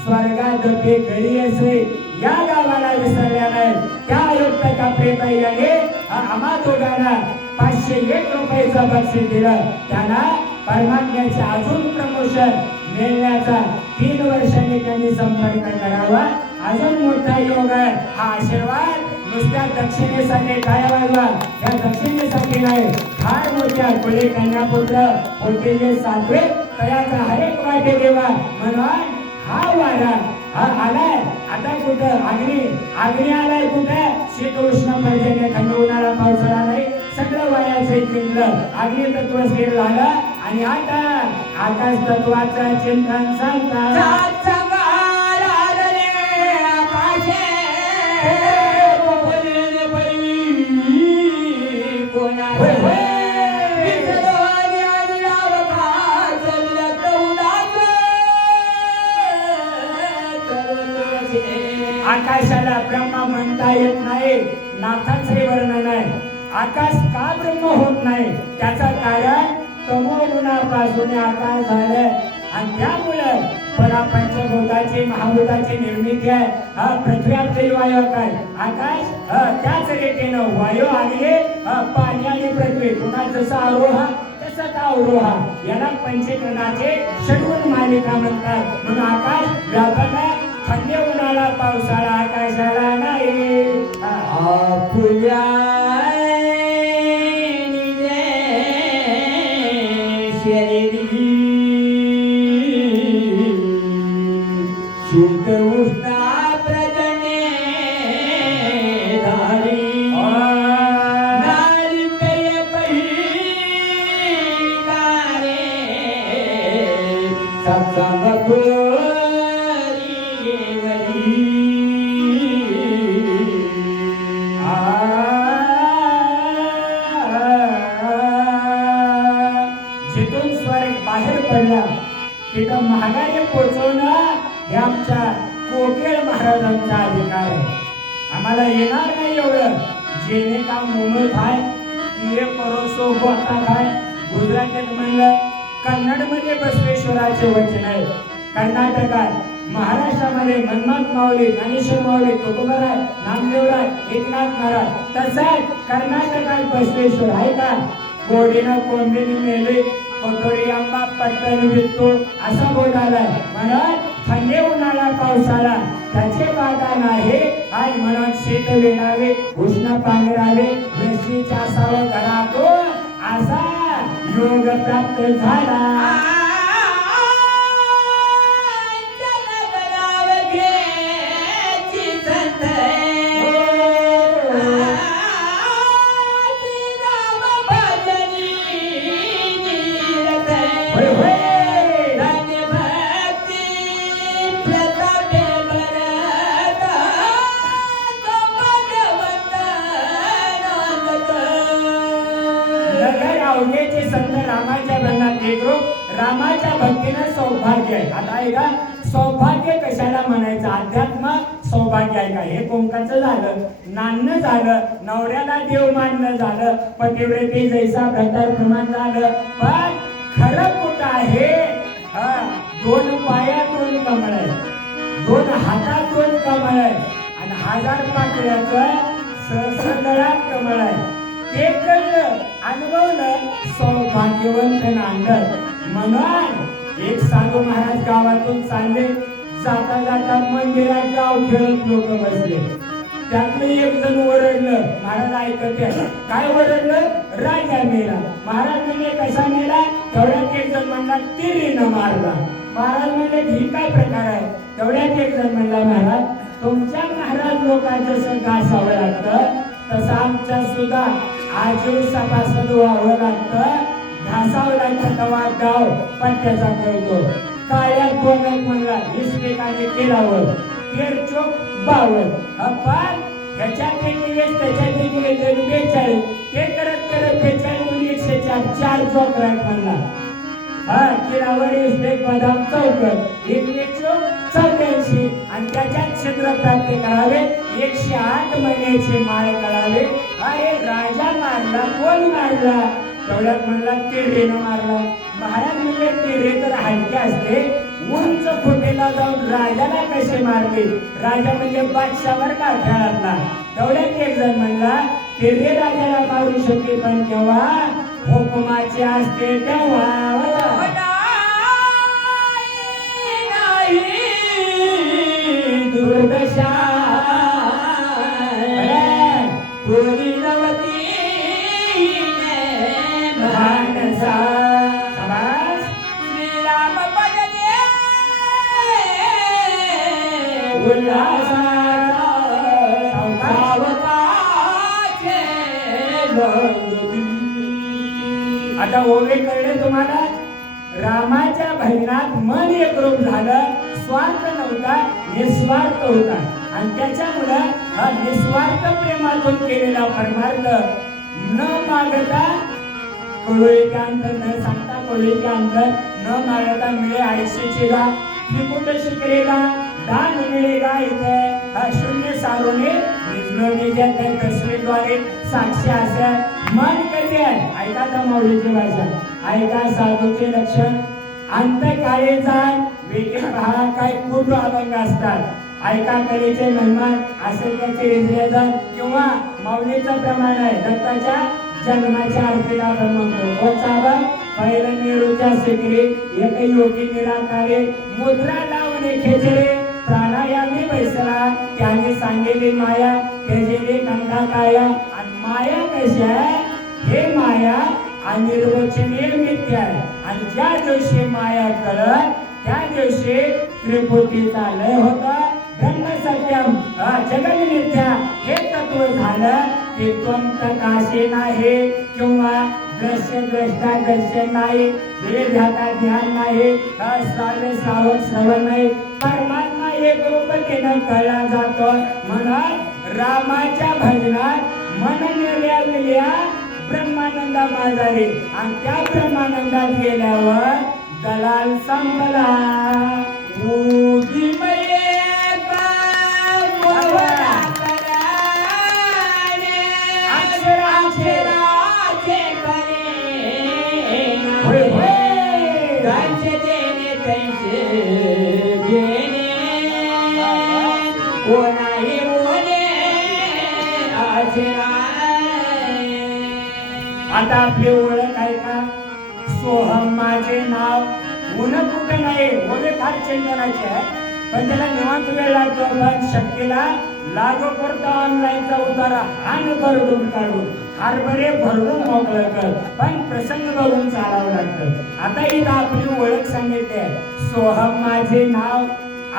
स्वर्गात घरी असे या गावाला विसरल्या नाही. त्या आयुक्त कापरेताई याने आम्हा दोघांना 501 रुपयाचं बक्षीस दिलं. त्यांना परमात्म्याचे अजून प्रमोशन मिळण्याचा 3 वर्षांनी त्यांनी संपर्क करावा. अजून मोठा योग आहे. हा आशीर्वाद नुसत्या दक्षिणेसाठी टाळ्या वाजवा या दक्षिणेसाठी नाही. फार मोठ्या कुले कन्यापुत्र पोटीचे सातवे तयाचा हरेक वाटे देवा म्हणून हा वारा आलाय. आता कुठं अग्नी आलाय कुठं शीत उष्ण पर्जन्य थंड उन्हाळा पावसाळा नाही सगळं वायाचं जिंकलं. अग्नी तत्व स्थिर झालं आणि आता आकाश तत्वाचं चिंतन सांगतात. आकाशाला ब्रह्मा म्हणता येत नाही. नाथाचे वर्णन आहे. आकाश का ब्रह्म होत नाही त्याचं कारण तमोगुणापासून आकाश झालंय आणि त्यामुळे पंचभूताची महाभूताची निर्मिती आहे. पृथ्वी आपली वायू काय आकाश त्याच रीतीनं वायू आगले पाणी आणि पृथ्वी पुन्हा जसं आरोहा तसंच अवरोहा याला पंचकरणाचे षड्गुण मालिका म्हणतात. म्हणून आकाश व्यापक आहे. थंडी उन्हाळा पावसाळा आकाशाला नाही. आपुल्या शरीरी शीत उष्णा प्रजने धारी नारी पेय पहिली गारे सत्संग जिथून स्वर्ग बाहेर पडला तिथं महागारी पोचवणं हे आमच्या कोकिळ महाराजांचा अधिकार आहे. आम्हाला येणार नाही एवढं. जेणे का मोमत आहे तिने परोसो गोता खाय. गुजरातीत म्हणलं कन्नडमध्ये बसवेश्वराचे वचन आहे. कर्नाटकात महाराष्ट्रामध्ये मनमात माऊली ज्ञानेश्वर माऊली तुकोबाराय नामदेवराय एकनाथ महाराज तसंच कर्नाटकात बसवेश्वर आहे का. गोडीनं कोंबडीने मेले कोटोरी आंबा पट्टन वित्तो असा बोल आलाय. म्हणून थंडी उन्हाळा पावसाळा त्याचे बाधा नाही आणि म्हणून शीत वेणावे उष्ण पांघरावे वृष्टीच्या असावं घरातून असा योग प्राप्त झाला. संत रामाच्या भजनात लेकरो रामाच्या भक्तीनं सौभाग्य आहे. आता आहे का सौभाग्य कशाला म्हणायचं. अध्यात्म सौभाग्य आहे का. हे कुंकाचं झालं नाणं झालं नवऱ्याला देव मानणं झालं पतिव्रते जैसा प्रकार प्रमाण झालं. पण खरं कुठं आहे दोन पायात दोन कमळ आहे, दोन हातात दोन कमळ आहे आणि 1000 पाकळ्याचं सहस्रदळात कमळ आहे. ते कळलं, अनुभवलं, सौभाग्यवंत नांदर. म्हणून एक साधू महाराज गावातून चालले, जाता जाता मंदिरात गाव खेळत लोक बसले. त्यातलं एक जण ओरडलं, महाराज ऐकत आहे. काय ओरडलं? राजा मेला. महाराज म्हणजे कसा मेला? तेवढ्यात एक जण म्हणला तिरीनं मारला. महाराज म्हणजे ही काय प्रकार आहे? तेवढ्यात एक जण म्हणला, महाराज तुमच्या महाराज लोकांचं जसं घासावं लागतं तसं आमच्या सुद्धा आजीव सभासद व्हावं लागतं, घासावं लागतं. तेव्हा गाव पट्ट्याचा करतो. काळ्या दोनक म्हणला इसमेकाने केलावर 13 चोक 52. पण ह्याच्यापैकी वेळ त्याच्यापैकी वेळ 42. ते करत करत 42 104 4 चोक राहत म्हणला. हा केलावर इसमेक बदाम 64 1 चोक 84 आणि त्याच्यात छिद्र प्राप्त करावे. 108 महिन्याचे माळ करावे. अरे राजा मारला, कोण मारला? तेवढ्यात म्हणला तिरेनं मारला. महाराज म्हणजे तिरे तर हलके असते, उंच खोटेला जाऊन राजाला कसे मारले? राजा म्हणजे बादशावर का खेळातला. तेवढ्यात एक जण म्हणला तिरे राजाला मारू शकते, पण केव्हा हुकुमाचे असते तेव्हा. दुर्दशा पूर्णवती मानसा. श्रीराम भजने उल्हासाचे बंधुकी. आता ओवे कळले तुम्हाला? रामाच्या भजनात मन एकरूप झालं, स्वार्थ नव्हता, निस्वार्थ होता. आणि त्याच्यामुळं हा निस्वार्थ प्रेमातून केलेला परमार्थ न मागता कळोळीच्या अंतर, न सांगता कळोळीच्या अंतर, न मागता मिळे आयुष्याची गा त्रिकुट शिकरेगा दान मिळेगा. इथे शून्य सारोने निजलोने तस्वीरद्वारे साक्षी असे मन कधी आहे? ऐका तर माऊलीची भाषा, ऐका साधूचे लक्षण. अंतकाळी जाण वेगळे पहा काय खूप अभंग असतात. ऐका कलेचे महिमा असे त्याचे इंद्रियजन किंवा माऊलीचं प्रमाण आहे. दत्ताच्या जन्माच्या आरतीला ब्रह्मको कोचावा पहिलं नेहरूच्या शिकरी एक योगी निराकारे मुद्रा लावणे खेचले प्राणायामी बैसला त्याने सांगितली माया त्याचे गंगा काया. आणि माया कशी आहे? हे माया अनिर्वचनीय मिथ्या आहे. आणि ज्या दिवशी माया कळत त्या दिवशी त्रिपुटीचा लय होता. ब्रह्म सत्यम जगन मिथ्या हे तत्व झालं की त्वंत काशी नाही किंवा दृश्य द्रष्टा दर्शन नाही, ध्याता ध्यान नाही, श्राव्य श्रावक श्रवण नाही. परमात्मा एक रूपतेनं कळला जातो. म्हणून रामाच्या भजनात मन निर्या ब्रह्मानंदा माजारी आणि त्या ब्रह्मानंदात गेल्यावर दलाल संपला. आता आपली ओळख आहे का? सोहम माझे नाव. ऊन कुठे नाही, ओळे फार चंदनाचे आहे, पण त्याला निवांत वेळ लागतो. पण शक्तीला लागू करतो ऑनलाईनचा उतारा आणि भरडून काढून हरभरे भरडून मोकळं कर, पण प्रसंग बघून चालावं लागतं. आता इथं आपली ओळख सांगितली आहे. सोहम माझे नाव,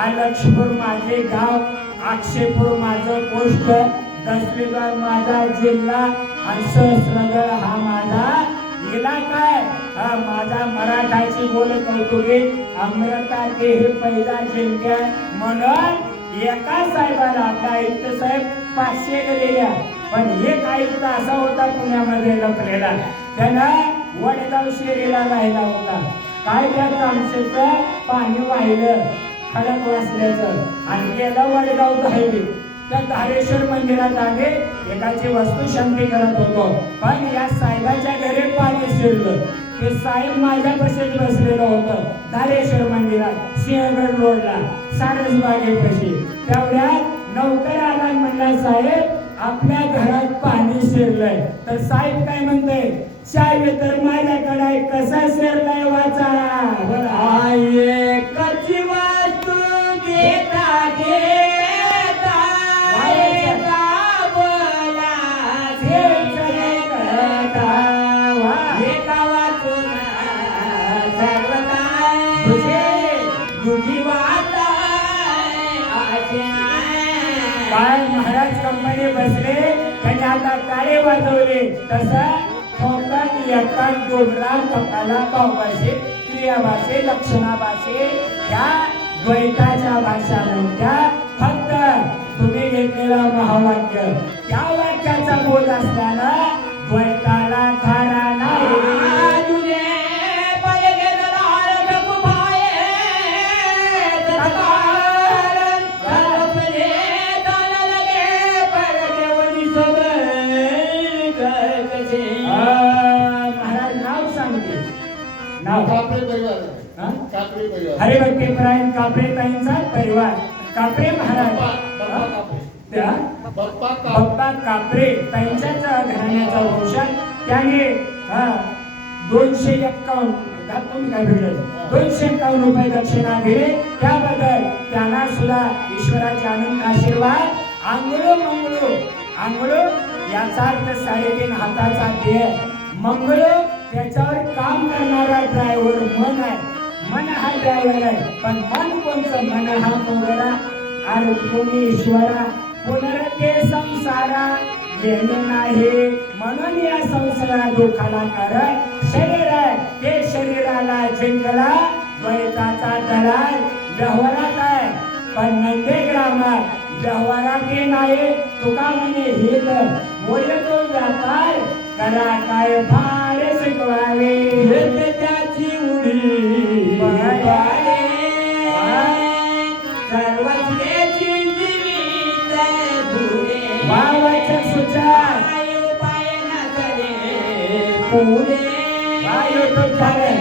अलक्षपूर माझे गाव, अक्षयपूर माझं पोस्ट, दसवीबार माझा जिल्हा आणि सहस्रगड हा माझा इलाका आहे. माझा मराठाची बोल कौतुकिक अमृता ते हे पहिला जिंक्या. म्हणून एका साहेबाला आपला आयुक्त साहेब 500 दिल्या, पण एक आयुक्त असा होता पुण्यामध्ये लपलेला, त्यानं वडगाव शेरीला राहिला होता. काय त्या तामशेचं पाणी वाहिलं खडक वाचल्याचं आणि गेलं वडगाव धायली. त्या धारेश्वर मंदिरात आले, एकाची वस्तू शांती करत होतो, पण या साहेबाच्या घरी पाणी शिरलं. ते साहेब माझ्यापाशीच बसलेलं होतं धारेश्वर मंदिरात सिंहगड रोडला सारसबागेपाशी. तेवढ्यात नौकर आला म्हणला साहेब आपल्या घरात पाणी शिरलंय. तर साहेब काय म्हणते चावी तर माझ्याकडे आहे, कसा शिरलाय वाचा बरं. आये कच्ची वस्तू घेता घेता एका बोला करता एका वाचून सर्वता तुझी वाचा काय महाराज कंपनी बसले त्यांनी आता काळे वाजवले. तसं कोकण एकाच डोबरा कपाला पावभाषे क्रियाभाषे लक्षणाभाषे ह्या द्वैताच्या भाषा नव्हत्या. फक्त तुम्ही घेतलेलं महावाक्य त्या वाक्याचा बोध असल्यानं द्वैताला थारा नाही. महाराज नाव सांगते नाव कापरे परिवार हा? कापरे परिवार हरिभक्तीपरायण कापरे ताईंचा परिवार. कापरे महाराज बप्पा कापरे त्या बप्पा कापरे बाप्पा कापरे त्यांच्याच घराण्याचा वंश. त्याने 251 तुम्ही काय भेटलं 251 रुपये दक्षिणा दिले. त्याबद्दल त्यांना सुद्धा ईश्वराचे अनंत आशीर्वाद. आंगुलो मंगळो आंगुलो याचा अर्थ 3.5 हाताचा देह. मंगळो त्याच्यावर काम करणारा ड्रायव्हर मन आहे. मन हा ड्रायव्हर आहे पण मन कोणचं मन हा मोगरा आणि कोणी ईश्वरा पुनरते संसारा येणे नाही म्हणून या संसारा दुःखाला कारण शरीर आहे. ते शरीराला जिंकला द्वैताचा दलाल व्यवहारात आहे पण नंदेग्रामात व्यवहारात नाही. तुका म्हणे हित बोलतो व्यापार करा काय फार शिकवावे येते त्याची उडी सर्वच त्याची जीवित पुढे वावाच्या सुचार उपाय न करे पुढे वायू तो झाले.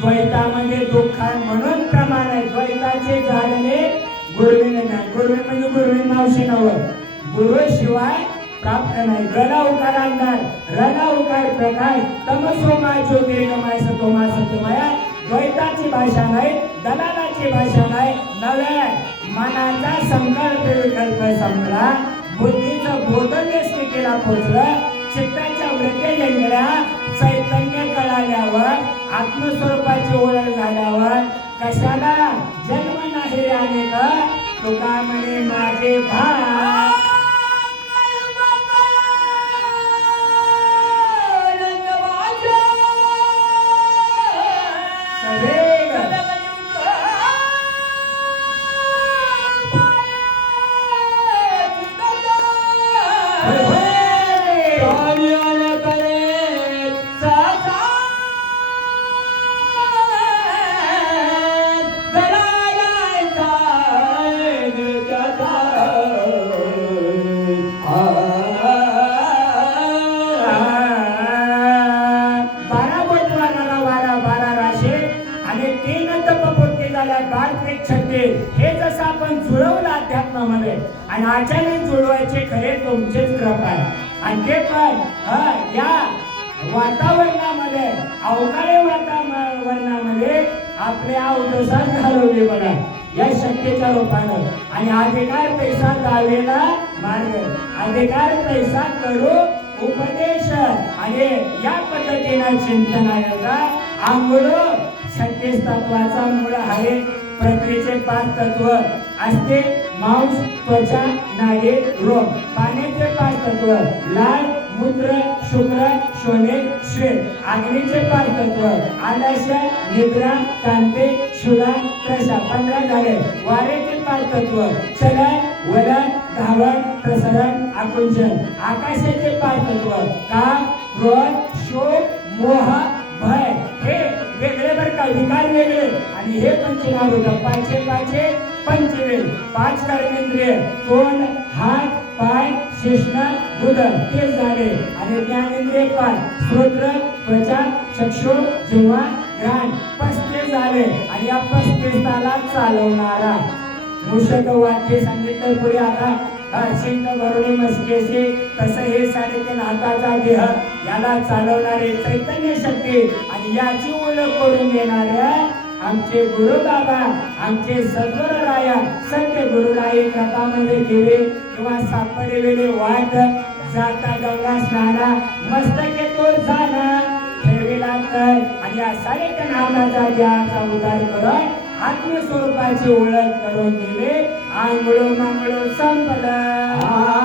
द्वैतामध्ये दुःख आहे म्हणून प्रमाण आहे. द्वैताचे झाडणे गुरुविने नाही. गुरुविन म्हणजे गुरुविन मावशी नवं गुरु शिवाय प्राप्त नाही. गणा उकार अंधार रणा उकार प्रकाश तमसोमा ज्योतिर्गमय सतोमा सत्यमया. द्वैताची भाषा नाही दलालाची भाषा नाही. नव्या मनाचा संकल्प विकल्प संपला. बुद्धीचं बोधव्य स्थितीला पोचलं. चित्ताच्या वृत्तीला चैतन्य कळाल्यावर आत्मस्वरूपाची ओळख झाल्यावर कशाला जन्म नाही आले का तुका म्हणे माझे भाग. हे जसं आपण जुळवलं अध्यात्मामध्ये आणि अचानक जुळवायचे खरे तुमचेच कृपा आहे. आणि ते पण या वातावरणामध्ये अवकाळी वातावरणामध्ये आपले अवदसात घालवले बघा या शक्तीच्या रूपानं. आणि अधिकार पैसा दावेला मार्ग अधिकार पैसा करू उपदेश. आणि या पद्धतीनं चिंतन आहे का आंघोळ 36 तत्वाचा मूळ आहे. पृथ्वीचे 5 तत्व असते मांस त्वचा नाडी रोग. पाण्याचे 5 तत्व लाल मूत्र शुक्र शोणे श्वेत. अग्नीचे 5 तत्व आलस्य निद्रा कांती क्षुधा त्रसा 15 झाले. वारेचे 5 तत्व चलन वलन धावण प्रसरण आकुंचन. आकाशाचे 5 तत्व काम क्रोध शोक मोह भय. हे वेगळे बरं का विकार वेगळे आणि हे पंचनाभूत पाचे पंचवेल 5 कर्मेंद्रिय तोंड हात पाय शिष्ण उदर तेच झाले आणि ज्ञानेंद्रिय पाय श्रोत्र त्वचा चक्षु जिव्हा घ्राण 35 झाले आणि या 35ला चालवणारा मूषक वाक्य सांगितलं पुढे आता शिंग भरुणी मस्केशी तसं हे 3.5 हाताचा देह याला चालवणारे चैतन्य शक्ती आणि याची ओळख करून देणाऱ्या आमचे गुरु बाबा आमचे सद्गुरू राया सत्य गुरुराई कृपामध्ये गेले किंवा सापडलेले वाट जाता गंगा स्नाना मस्तके तो जाणं ठेवीला तर आणि या 3.5 हाताचा देहाचा उद्धार करून आत्मस्वरूपाची ओळख करून दिले आंघोळ मांगोळ संपलं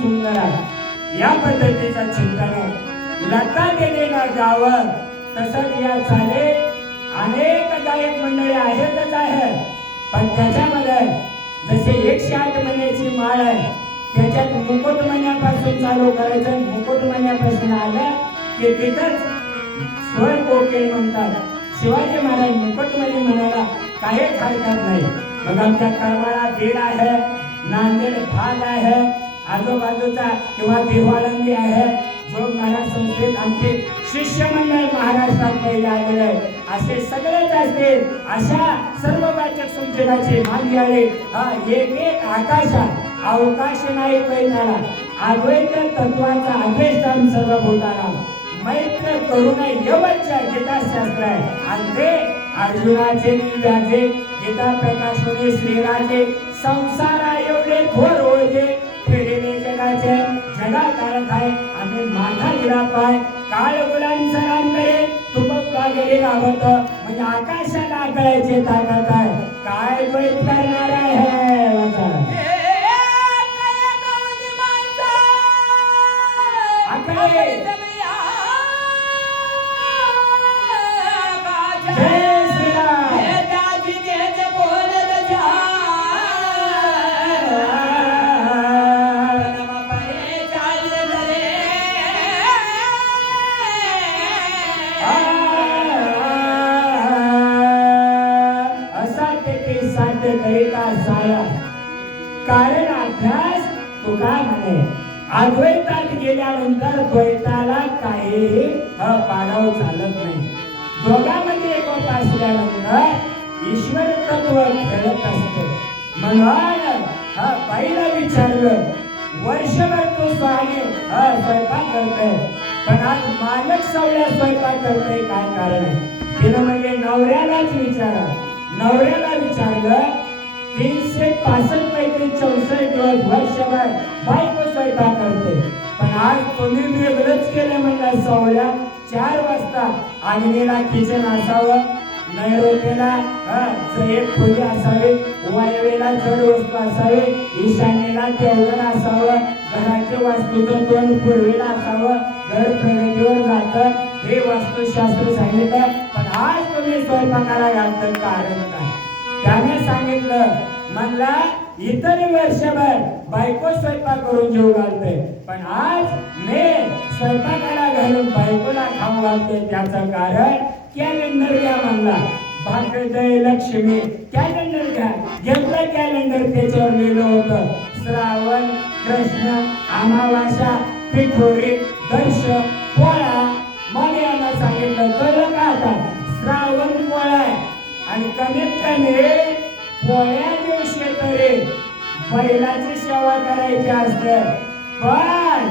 सुंदर या पद्धतीचा चिंतन लता गेलेलं गाव तसंच या चाले अनेक गायक मंडळी आहेतच आहे पण त्याच्यामध्ये जसे 108 महिन्याची माळ आहे त्याच्यात मुकुट महिन्यापासून चालू करायचं मुकुट महिन्यापासून आलं की तिथंच स्वर कोकिळ म्हणतात शिवाजी महाराज मुकुट महिने म्हणायला काहीच हरकत नाही मग आमच्या करमाळा बीड आहे नांदेड भाग आहे आजूबाजूचा किंवा देवाळंदी आहे जो महाराज संस्थेत आमचे शिष्यमंडळ महाराष्ट्रात पहिले आलेले आहे असे सगळेच असतील अशा सर्व वाचक संस्थेचे मानले एक आकाशात अवकाश नाही पैनाला अद्वैत तत्वाचा अधिष्ठान सर्व भूताला मैत्र करुणा यवच्या गीताशास्त्र आहे आणि ते अर्जुनाचे व्याजे गीता प्रकाशने श्रीराजे संसारा एवढे घोर ओझे फेडले जगाचे जगा काळत आहे आम्ही माथा दिला पाय काळ गुलांचा राम करे तुपक गेले राहत म्हणजे आकाशाला आकळायचे ताकद आहे काय द्वैत करणार आहे कारण अभ्यास तुका म्हणे अद्वैतात गेल्यानंतर द्वैताला काही पाडाव चालत नाही दोघांमध्ये एकोप असल्यानंतर ईश्वर तत्व खेळत असते म्हणून बाईला विचारलं वर्षभर तो स्वामी स्वयंपाक करतोय पण आज मालक सवल्या स्वयंपाक करतोय काय कारण आहे तिनं म्हणजे नवऱ्यालाच विचारलं 365 पैकी 64 दिवस वर्षभर बायको स्वयंपाक करते पण आज तुम्ही वेगळंच केलं म्हणलं सवल्या 4 वाजता अग्नीला किचन असावं नैऋत्येला एक खोली असावी वायव्येला जड वस्तू असावी ईशान्येला देवघर असावं घराचे वास्तूचं तोंड पूर्वेला असावं घर प्रगतीवर जातं हे वास्तुशास्त्र सांगितलं पण आज तुम्ही स्वयंपाकाला घालतं कारण काय त्याने सांगितलं म्हणला इतर वर्षभर बायको स्वयंपाक करून जेव घालते पण आज मी स्वयंपाकाला घालून बायकोला खाऊ घालते त्याचं कारण कॅलेंडर घ्या म्हणला भाग्योदय लक्ष्मी कॅलेंडर घ्या घेतलं कॅलेंडर त्याच्यावर लिहिलं होतं श्रावण कृष्ण अमावास्या पिठोरी दर्श पोळा मग यांना सांगितलं कळलं का आता श्रावण पोळा आहे आणि कमीत कमी पोळ्या दिवशी तरी बैलाची सेवा करायची असते पण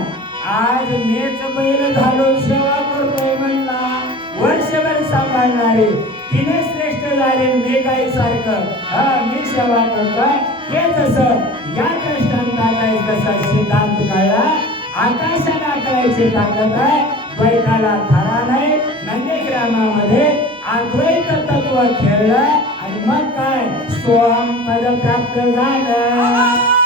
आज मीच बैल घालून सेवा करतोय म्हणला वर्षभर सांभाळणारे तिने श्रेष्ठ झाले मी काही सारखं मी सेवा करतोय हे जसं या दृष्टांतात आहे तसा सिद्धांत कळला आकाशाला कळायची ताकद आहे द्वैताला खरा नाही नंदीग्रामामध्ये अद्वैत तत्व खेळलं आणि मग काय सोहम पद प्राप्त झालं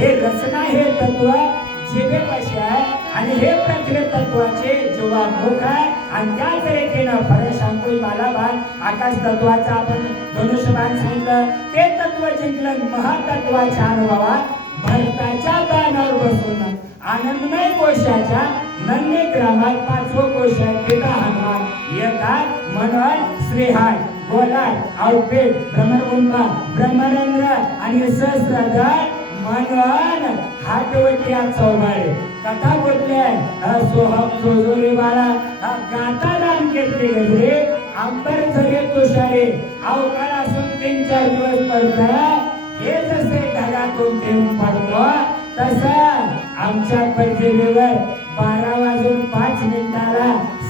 हे रचना हे तत्व जिभेपाशी आहे आणि हे प्रक्रिय तत्वाचे जीवामुख आहे आणि त्याच रेखेनं फरश अंकुश बालाबाण आकाश तत्वाचं आपण धनुष्यबाण सांगितलं ते तत्व जिंकलं महातत्वाच्या अनुभवात भरताच्या बाणावर बसून आनंदमय कोशाच्या नन्हे ग्रामात 5वं कोश आहे पिता हनुमान येतात म्हणून श्रीहाट गोलाट आउटपेट भ्रमरगुंबा ब्रह्मरेंद्र आणि सहस्रधर म्हणून हाटवटिया चौबाळे कथा बोलले सोहम जोजोरे बाळा गाता राम घेतले गजरे अंबर झरे तुषारे अवकाळ असून 3-4 दिवस पडतं हे जसे ढगातून थेंब पडतो तसं आमच्या परिचयवर 12:05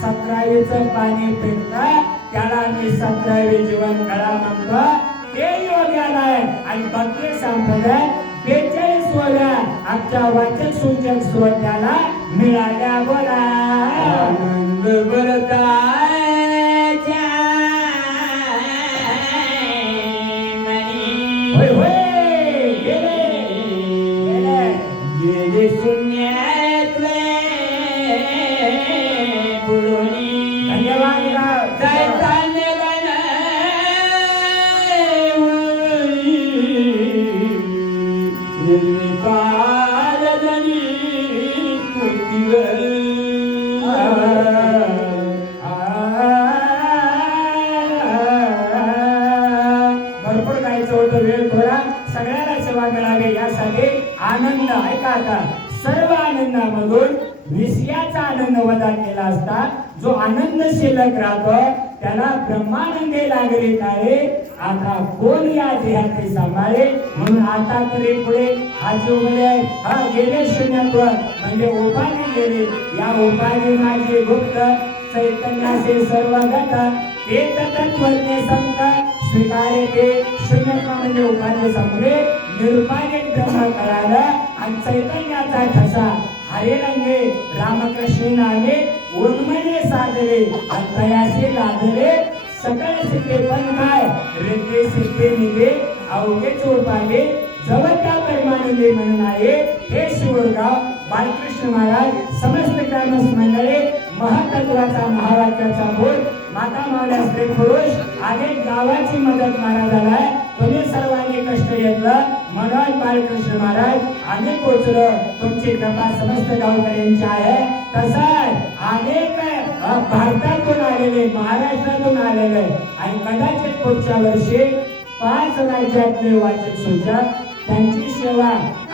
17वीचं पाणी पितं त्याला आम्ही 17वी जीवन कळा म्हणतो ते योग्याला आहे आणि भक्ती संप्रदाय 42व्या आमच्या वाचक सूचक श्रोत्याला मिळाल्या बोला आनंद बरताच्या मनी होय होय गेले गेले शून्यातले बुडोनी धन्यवाद दैतान्य भरपूर गायचं होतं वेळ थोडा सगळ्याला सेवा मिळावी यासाठी आनंद ऐका आता सर्व आनंदामधून विषयाचा आनंद वजा केला असता जो आनंद शिल्लक राहतो त्याला ब्रह्मानंदे लागले काळे आता कोण या देहाचे सांभाळे म्हणून आता तरी पुढे हा जीवमध्ये हा गेले शून्यत्व म्हणजे उपाधी गेले या उपाधी माझे गुप्त चैतन्याचे सर्व गत ते तत्वज्ञ संत स्वीकारे ते शून्यत्व म्हणजे उपाधी संपले निरुपाधिक ब्रह्म कळालं आणि चैतन्याचा ठसा हरे रंगे रामकृष्ण नामे उन्मने साधले आणि तयासे लादले सकळ सिद्धे पण काय रिद्धी सिद्धे निघे अवघेच उपाले जवळ त्या परमानंदे म्हणून आहे हे शिवगाव बालकृष्ण महाराज समस्त ग्रामस्थ मंडळी महातत्वाचा महावाक्याचा बोध माता मावल्या स्त्री पुरुष अनेक गावाची मदत महाराजाला तुम्ही सर्वांनी कष्ट घेतलं म्हणून बालकृष्ण महाराज आम्ही पोचलो तुमची कृपा समस्त गावकऱ्यांची आहे तसंच अनेक भारतातून आलेले महाराष्ट्रातून आलेले आणि कदाचित पुढच्या वर्षी 5 राज्यातले वाचक सूचक त्यांची सेवा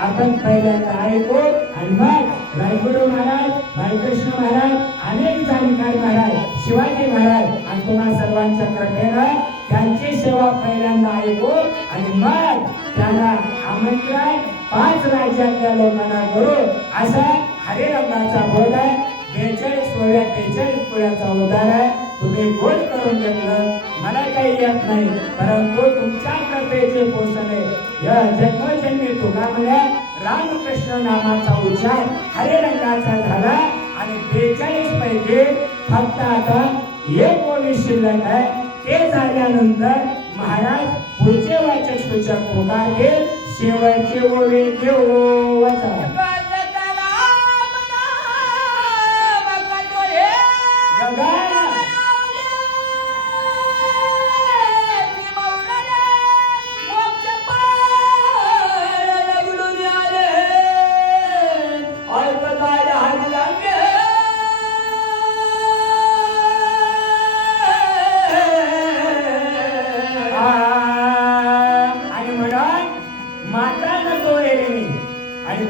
आपण पहिल्यांदा ऐकू आणि मग रायगुरु महाराज बालकृष्ण महाराज अनेक जाणकार महाराज शिवाजी महाराज आणि तुम्हा सर्वांच्या कृपेनं त्यांची सेवा पहिल्यांदा ऐकू आणि मग त्यांना आमंत्रण 5 राज्यातल्या लोकांना करू असा हरिरंगाचा बोध आहे 42 पुढ्याचा उद्धार आहे तुम्ही गोड करून घेतलं मला काही येत नाही परंतु तुमच्या कृपेचे पोषणे या जन्मजन्मी तुका म्हणल्या रामकृष्ण नामाचा उच्चार हरिरंगाचा झाला आणि 42 पैकी फक्त आता एक ओवी शिल्लक आहे ते झाल्यानंतर महाराज पुढचे वाचक सूचक पुकारले शेवटचे ओवी देऊ वाचा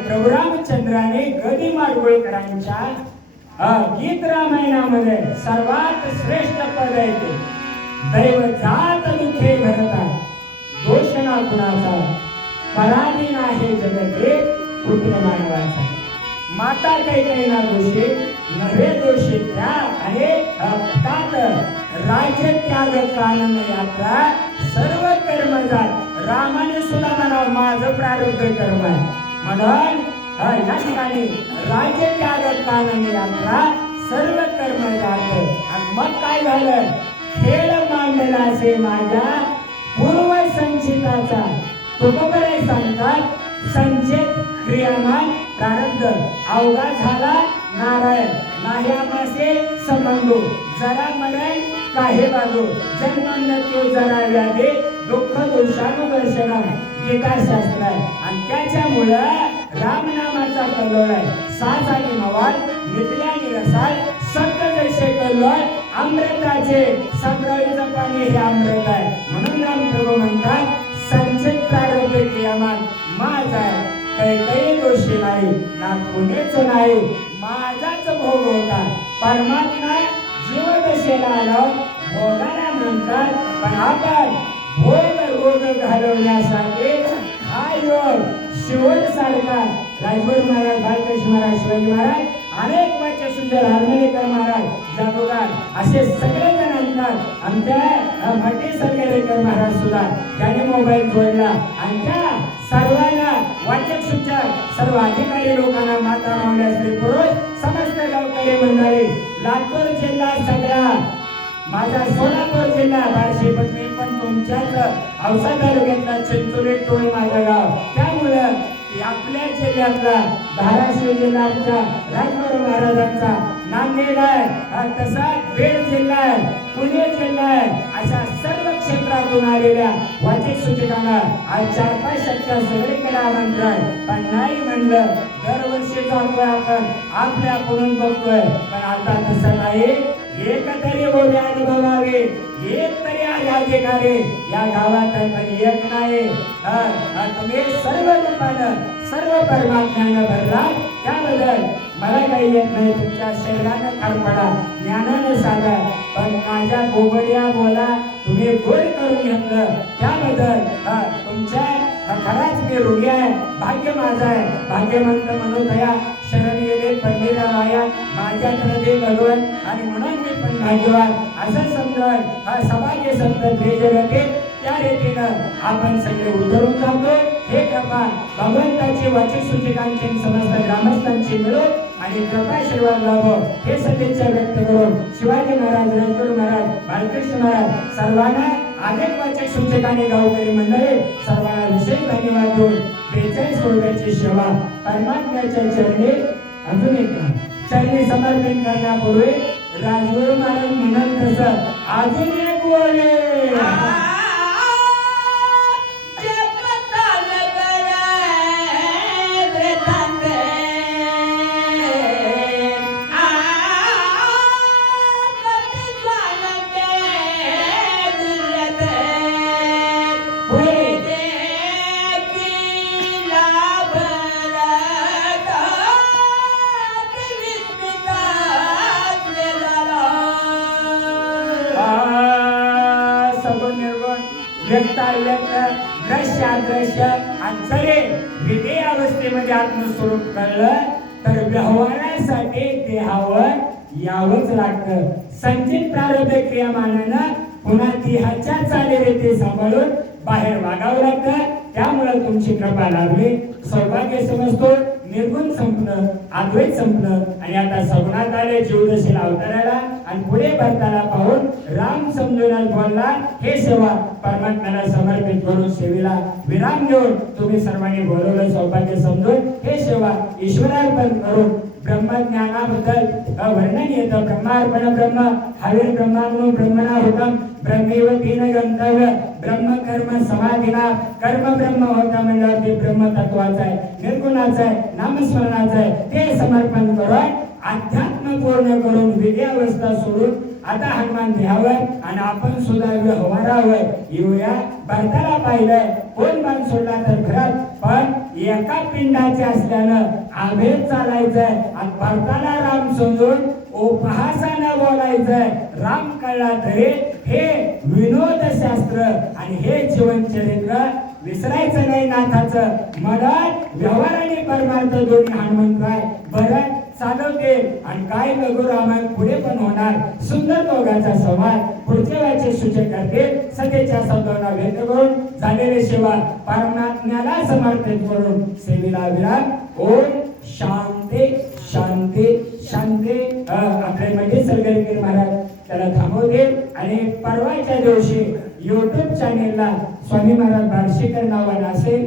प्रभू रामचंद्राने गदी माडगुळकरांच्या गीत रामायणामध्ये सर्वात श्रेष्ठ पद आहे ते दैव जात दुखे भरतात दोष ना कुणाचा पराधी आहे जगते पुत्र मानवाचा माता काही ना दोषी नव्हे दोषी त्या आणि तात राज्य त्याग कानन यात्रा सर्व कर्म जात रामाने सुद्धा म्हणावं माझं प्रारब्ध कर्म आहे म्हणून या ठिकाणी राज्य त्याग कानन यात्रा सर्व कर्म जात आणि मग काय झालं खेळ मांडला असे माझ्या पूर्व संचिताचा तुकोबरे सांगतात संचेत क्रियामान प्रारब्ध अवघा झाला नारायण नाही आमासे संबंधो जरा मरण काही बाजू जन्म मृत्यू जरा व्याधे दुःख दोषानुदर्शना गीताशास्त्र आहे आणि त्याच्यामुळं रामनामाचा कल्लोळ आहे साज आणि मवाळ नितल्या आणि रसाळ सत्य जैसे कल्लोळ अमृताचे सगळीचं पाणी हे अमृत आहे म्हणून रामप्रभू म्हणतात संचित प्रारब्ध क्रियामान माझ आहे काही दोषी नाही ना कुणीच नाही माझाच भोग होता परमात्मा जीवदशेला आलो भोगाला म्हणतात पण आपण भोग रोग घालवण्यासाठी हा योग शिवण सारखा राजगुरू महाराज बालकृष्ण महाराज शिवाजी महाराज अनेक वाच्य सुंदर हार्मोनिकर महाराज जादूगार असे सगळे जण आणतात आमच्या भट्टी सरगेकर महाराज सुद्धा त्याने मोबाईल जोडला आणि त्या सर्वांना वाचक सूचक सर्व अधिकारी लोकांना माता मावल्या स्त्री पुरुष समस्त गावकरी मंडळी लातूर जिल्हा सगळा माझा सोलापूर जिल्हा बार्शी पत्नी पण तुमच्याच औसा तालुक्यातला चिंचोली टोळ माझं गाव त्यामुळं आपल्या जिल्ह्यातला धाराशिव जिल्ह्याचा राजगुरू महाराजांचा नांदेड आहे तसा बीड जिल्हा आहे पुणे जिल्हा आहे अशा सर्व क्षेत्रातून आलेल्या वाचिक सूचकांना आज 4-5 शक्य सगळीकडे आमंत्रण आहे पण नाही म्हणलं दरवर्षी जातोय आपण आपल्या पुढून बघतोय पण आता तसं नाही एक तरी बोले अनुभवावे एक तरी आहे अधिकारी या गावात आहे पण एक नाही तुम्ही सर्व रूपानं सर्व परमात्म्यानं भरला त्याबद्दल मला काही येत नाही तुमच्या शरीरानं खरपडा ज्ञानानं सांगा पण माझ्या गोबड्या बोला तुम्ही गोड करून घेतलं त्याबद्दल तुमच्या खराच मी ऋणी आहे भाग्य माझं आहे भाग्यवंत म्हणून दया शरण गेले पंडिताराया माझ्याकडे दे भगवान आणि म्हणून मी पण भाग्यवान असं समजून सभाग्य संत ते जगते त्या रीतीनं आपण सगळे उतरून जातो हे कृपा भगवंताची वाचिक सूचकांची समस्त ग्रामस्थांची मिळून आणि कृपा आशीर्वाद लाभो हे सदिच्छा व्यक्त करून शिवाजी महाराज राजगुरू महाराज बालकृष्ण महाराज सर्वांना अनेक वाचक सूचकांनी गावकरी मंडळी सर्वांना विशेष धन्यवाद देऊन 42 वर्गाची सेवा परमात्म्याच्या चरणी अजून एक चरणी समर्पण करण्यापूर्वी राजगुरू महाराज म्हणत तसं अजून एक बोले दृश्य आणि जरी विधेय अवस्थेमध्ये आत्मस्वरूप कळलं तर व्यवहारासाठी देहावर यावंच लागतं संचित प्रारब्ध क्रियामानानं पुन्हा देहाच्या चालीरीती सांभाळून बाहेर वागावं लागतं त्यामुळे तुमची कृपा लाभली सौभाग्य समजतो निर्गुण संपलं अद्वैत संपलं आणि आता सगुणात आले जीवदशेला अवताराला आणि पुढे भरताला पाहून राम समजून बोलला हे सेवा परमात्म्याला समर्पित करून सेवेला विराम देऊन तुम्ही सर्वांनी बोलवलं सौभाग्य समजून हे सेवा ईश्वरार्पण करून ब्रह्मज्ञानाबद्दल वर्णन येतं ब्रह्मार्पण ब्रह्म हवीर ब्रह्माग्नो ब्रह्मणाहुतम ब्रह्मेव तीन गंतव्य ब्रह्म कर्म समाधीना कर्म ब्रह्म होता म्हणल्यावर ते ब्रह्म तत्वाचं आहे निर्गुणाचं आहे नामस्मरणाचं आहे ते समर्पण करून अध्यात्म पूर्ण करून विधी अवस्था सोडून आता हनुमान देहावर आणि आपण सुद्धा व्यवहारावर येऊया भरताला पाहिलंय कोण बाण सोडला तर घरात पण एका पिंडाचे असल्यानं आभेद चालायचंय आणि भरताला राम समजून उपहासानं बोलायचंय राम कळला तरी हे विनोद शास्त्र आणि हे जीवन चरित्र विसरायचं नाही नाथाचं मदत व्यवहार आणि परमार्थ दोन्ही हनुमंतराय बरं चालवते आणि काय बघू रामायण पुढे पण होणार सुंदर दोघांचा संवाद पुढचे वाचे सूचक करते सगळ्याच्या शब्दांना व्यक्त करून झालेले सेवा परमात्म्याला समर्पित करून सेवेला विराम ओम शांती शांती शांती आपले म्हणजे सरगेकर महाराज त्याला थांबवते आणि परवाच्या दिवशी YouTube चॅनेलला स्वामी महाराज बार्शीकर नावानं असेल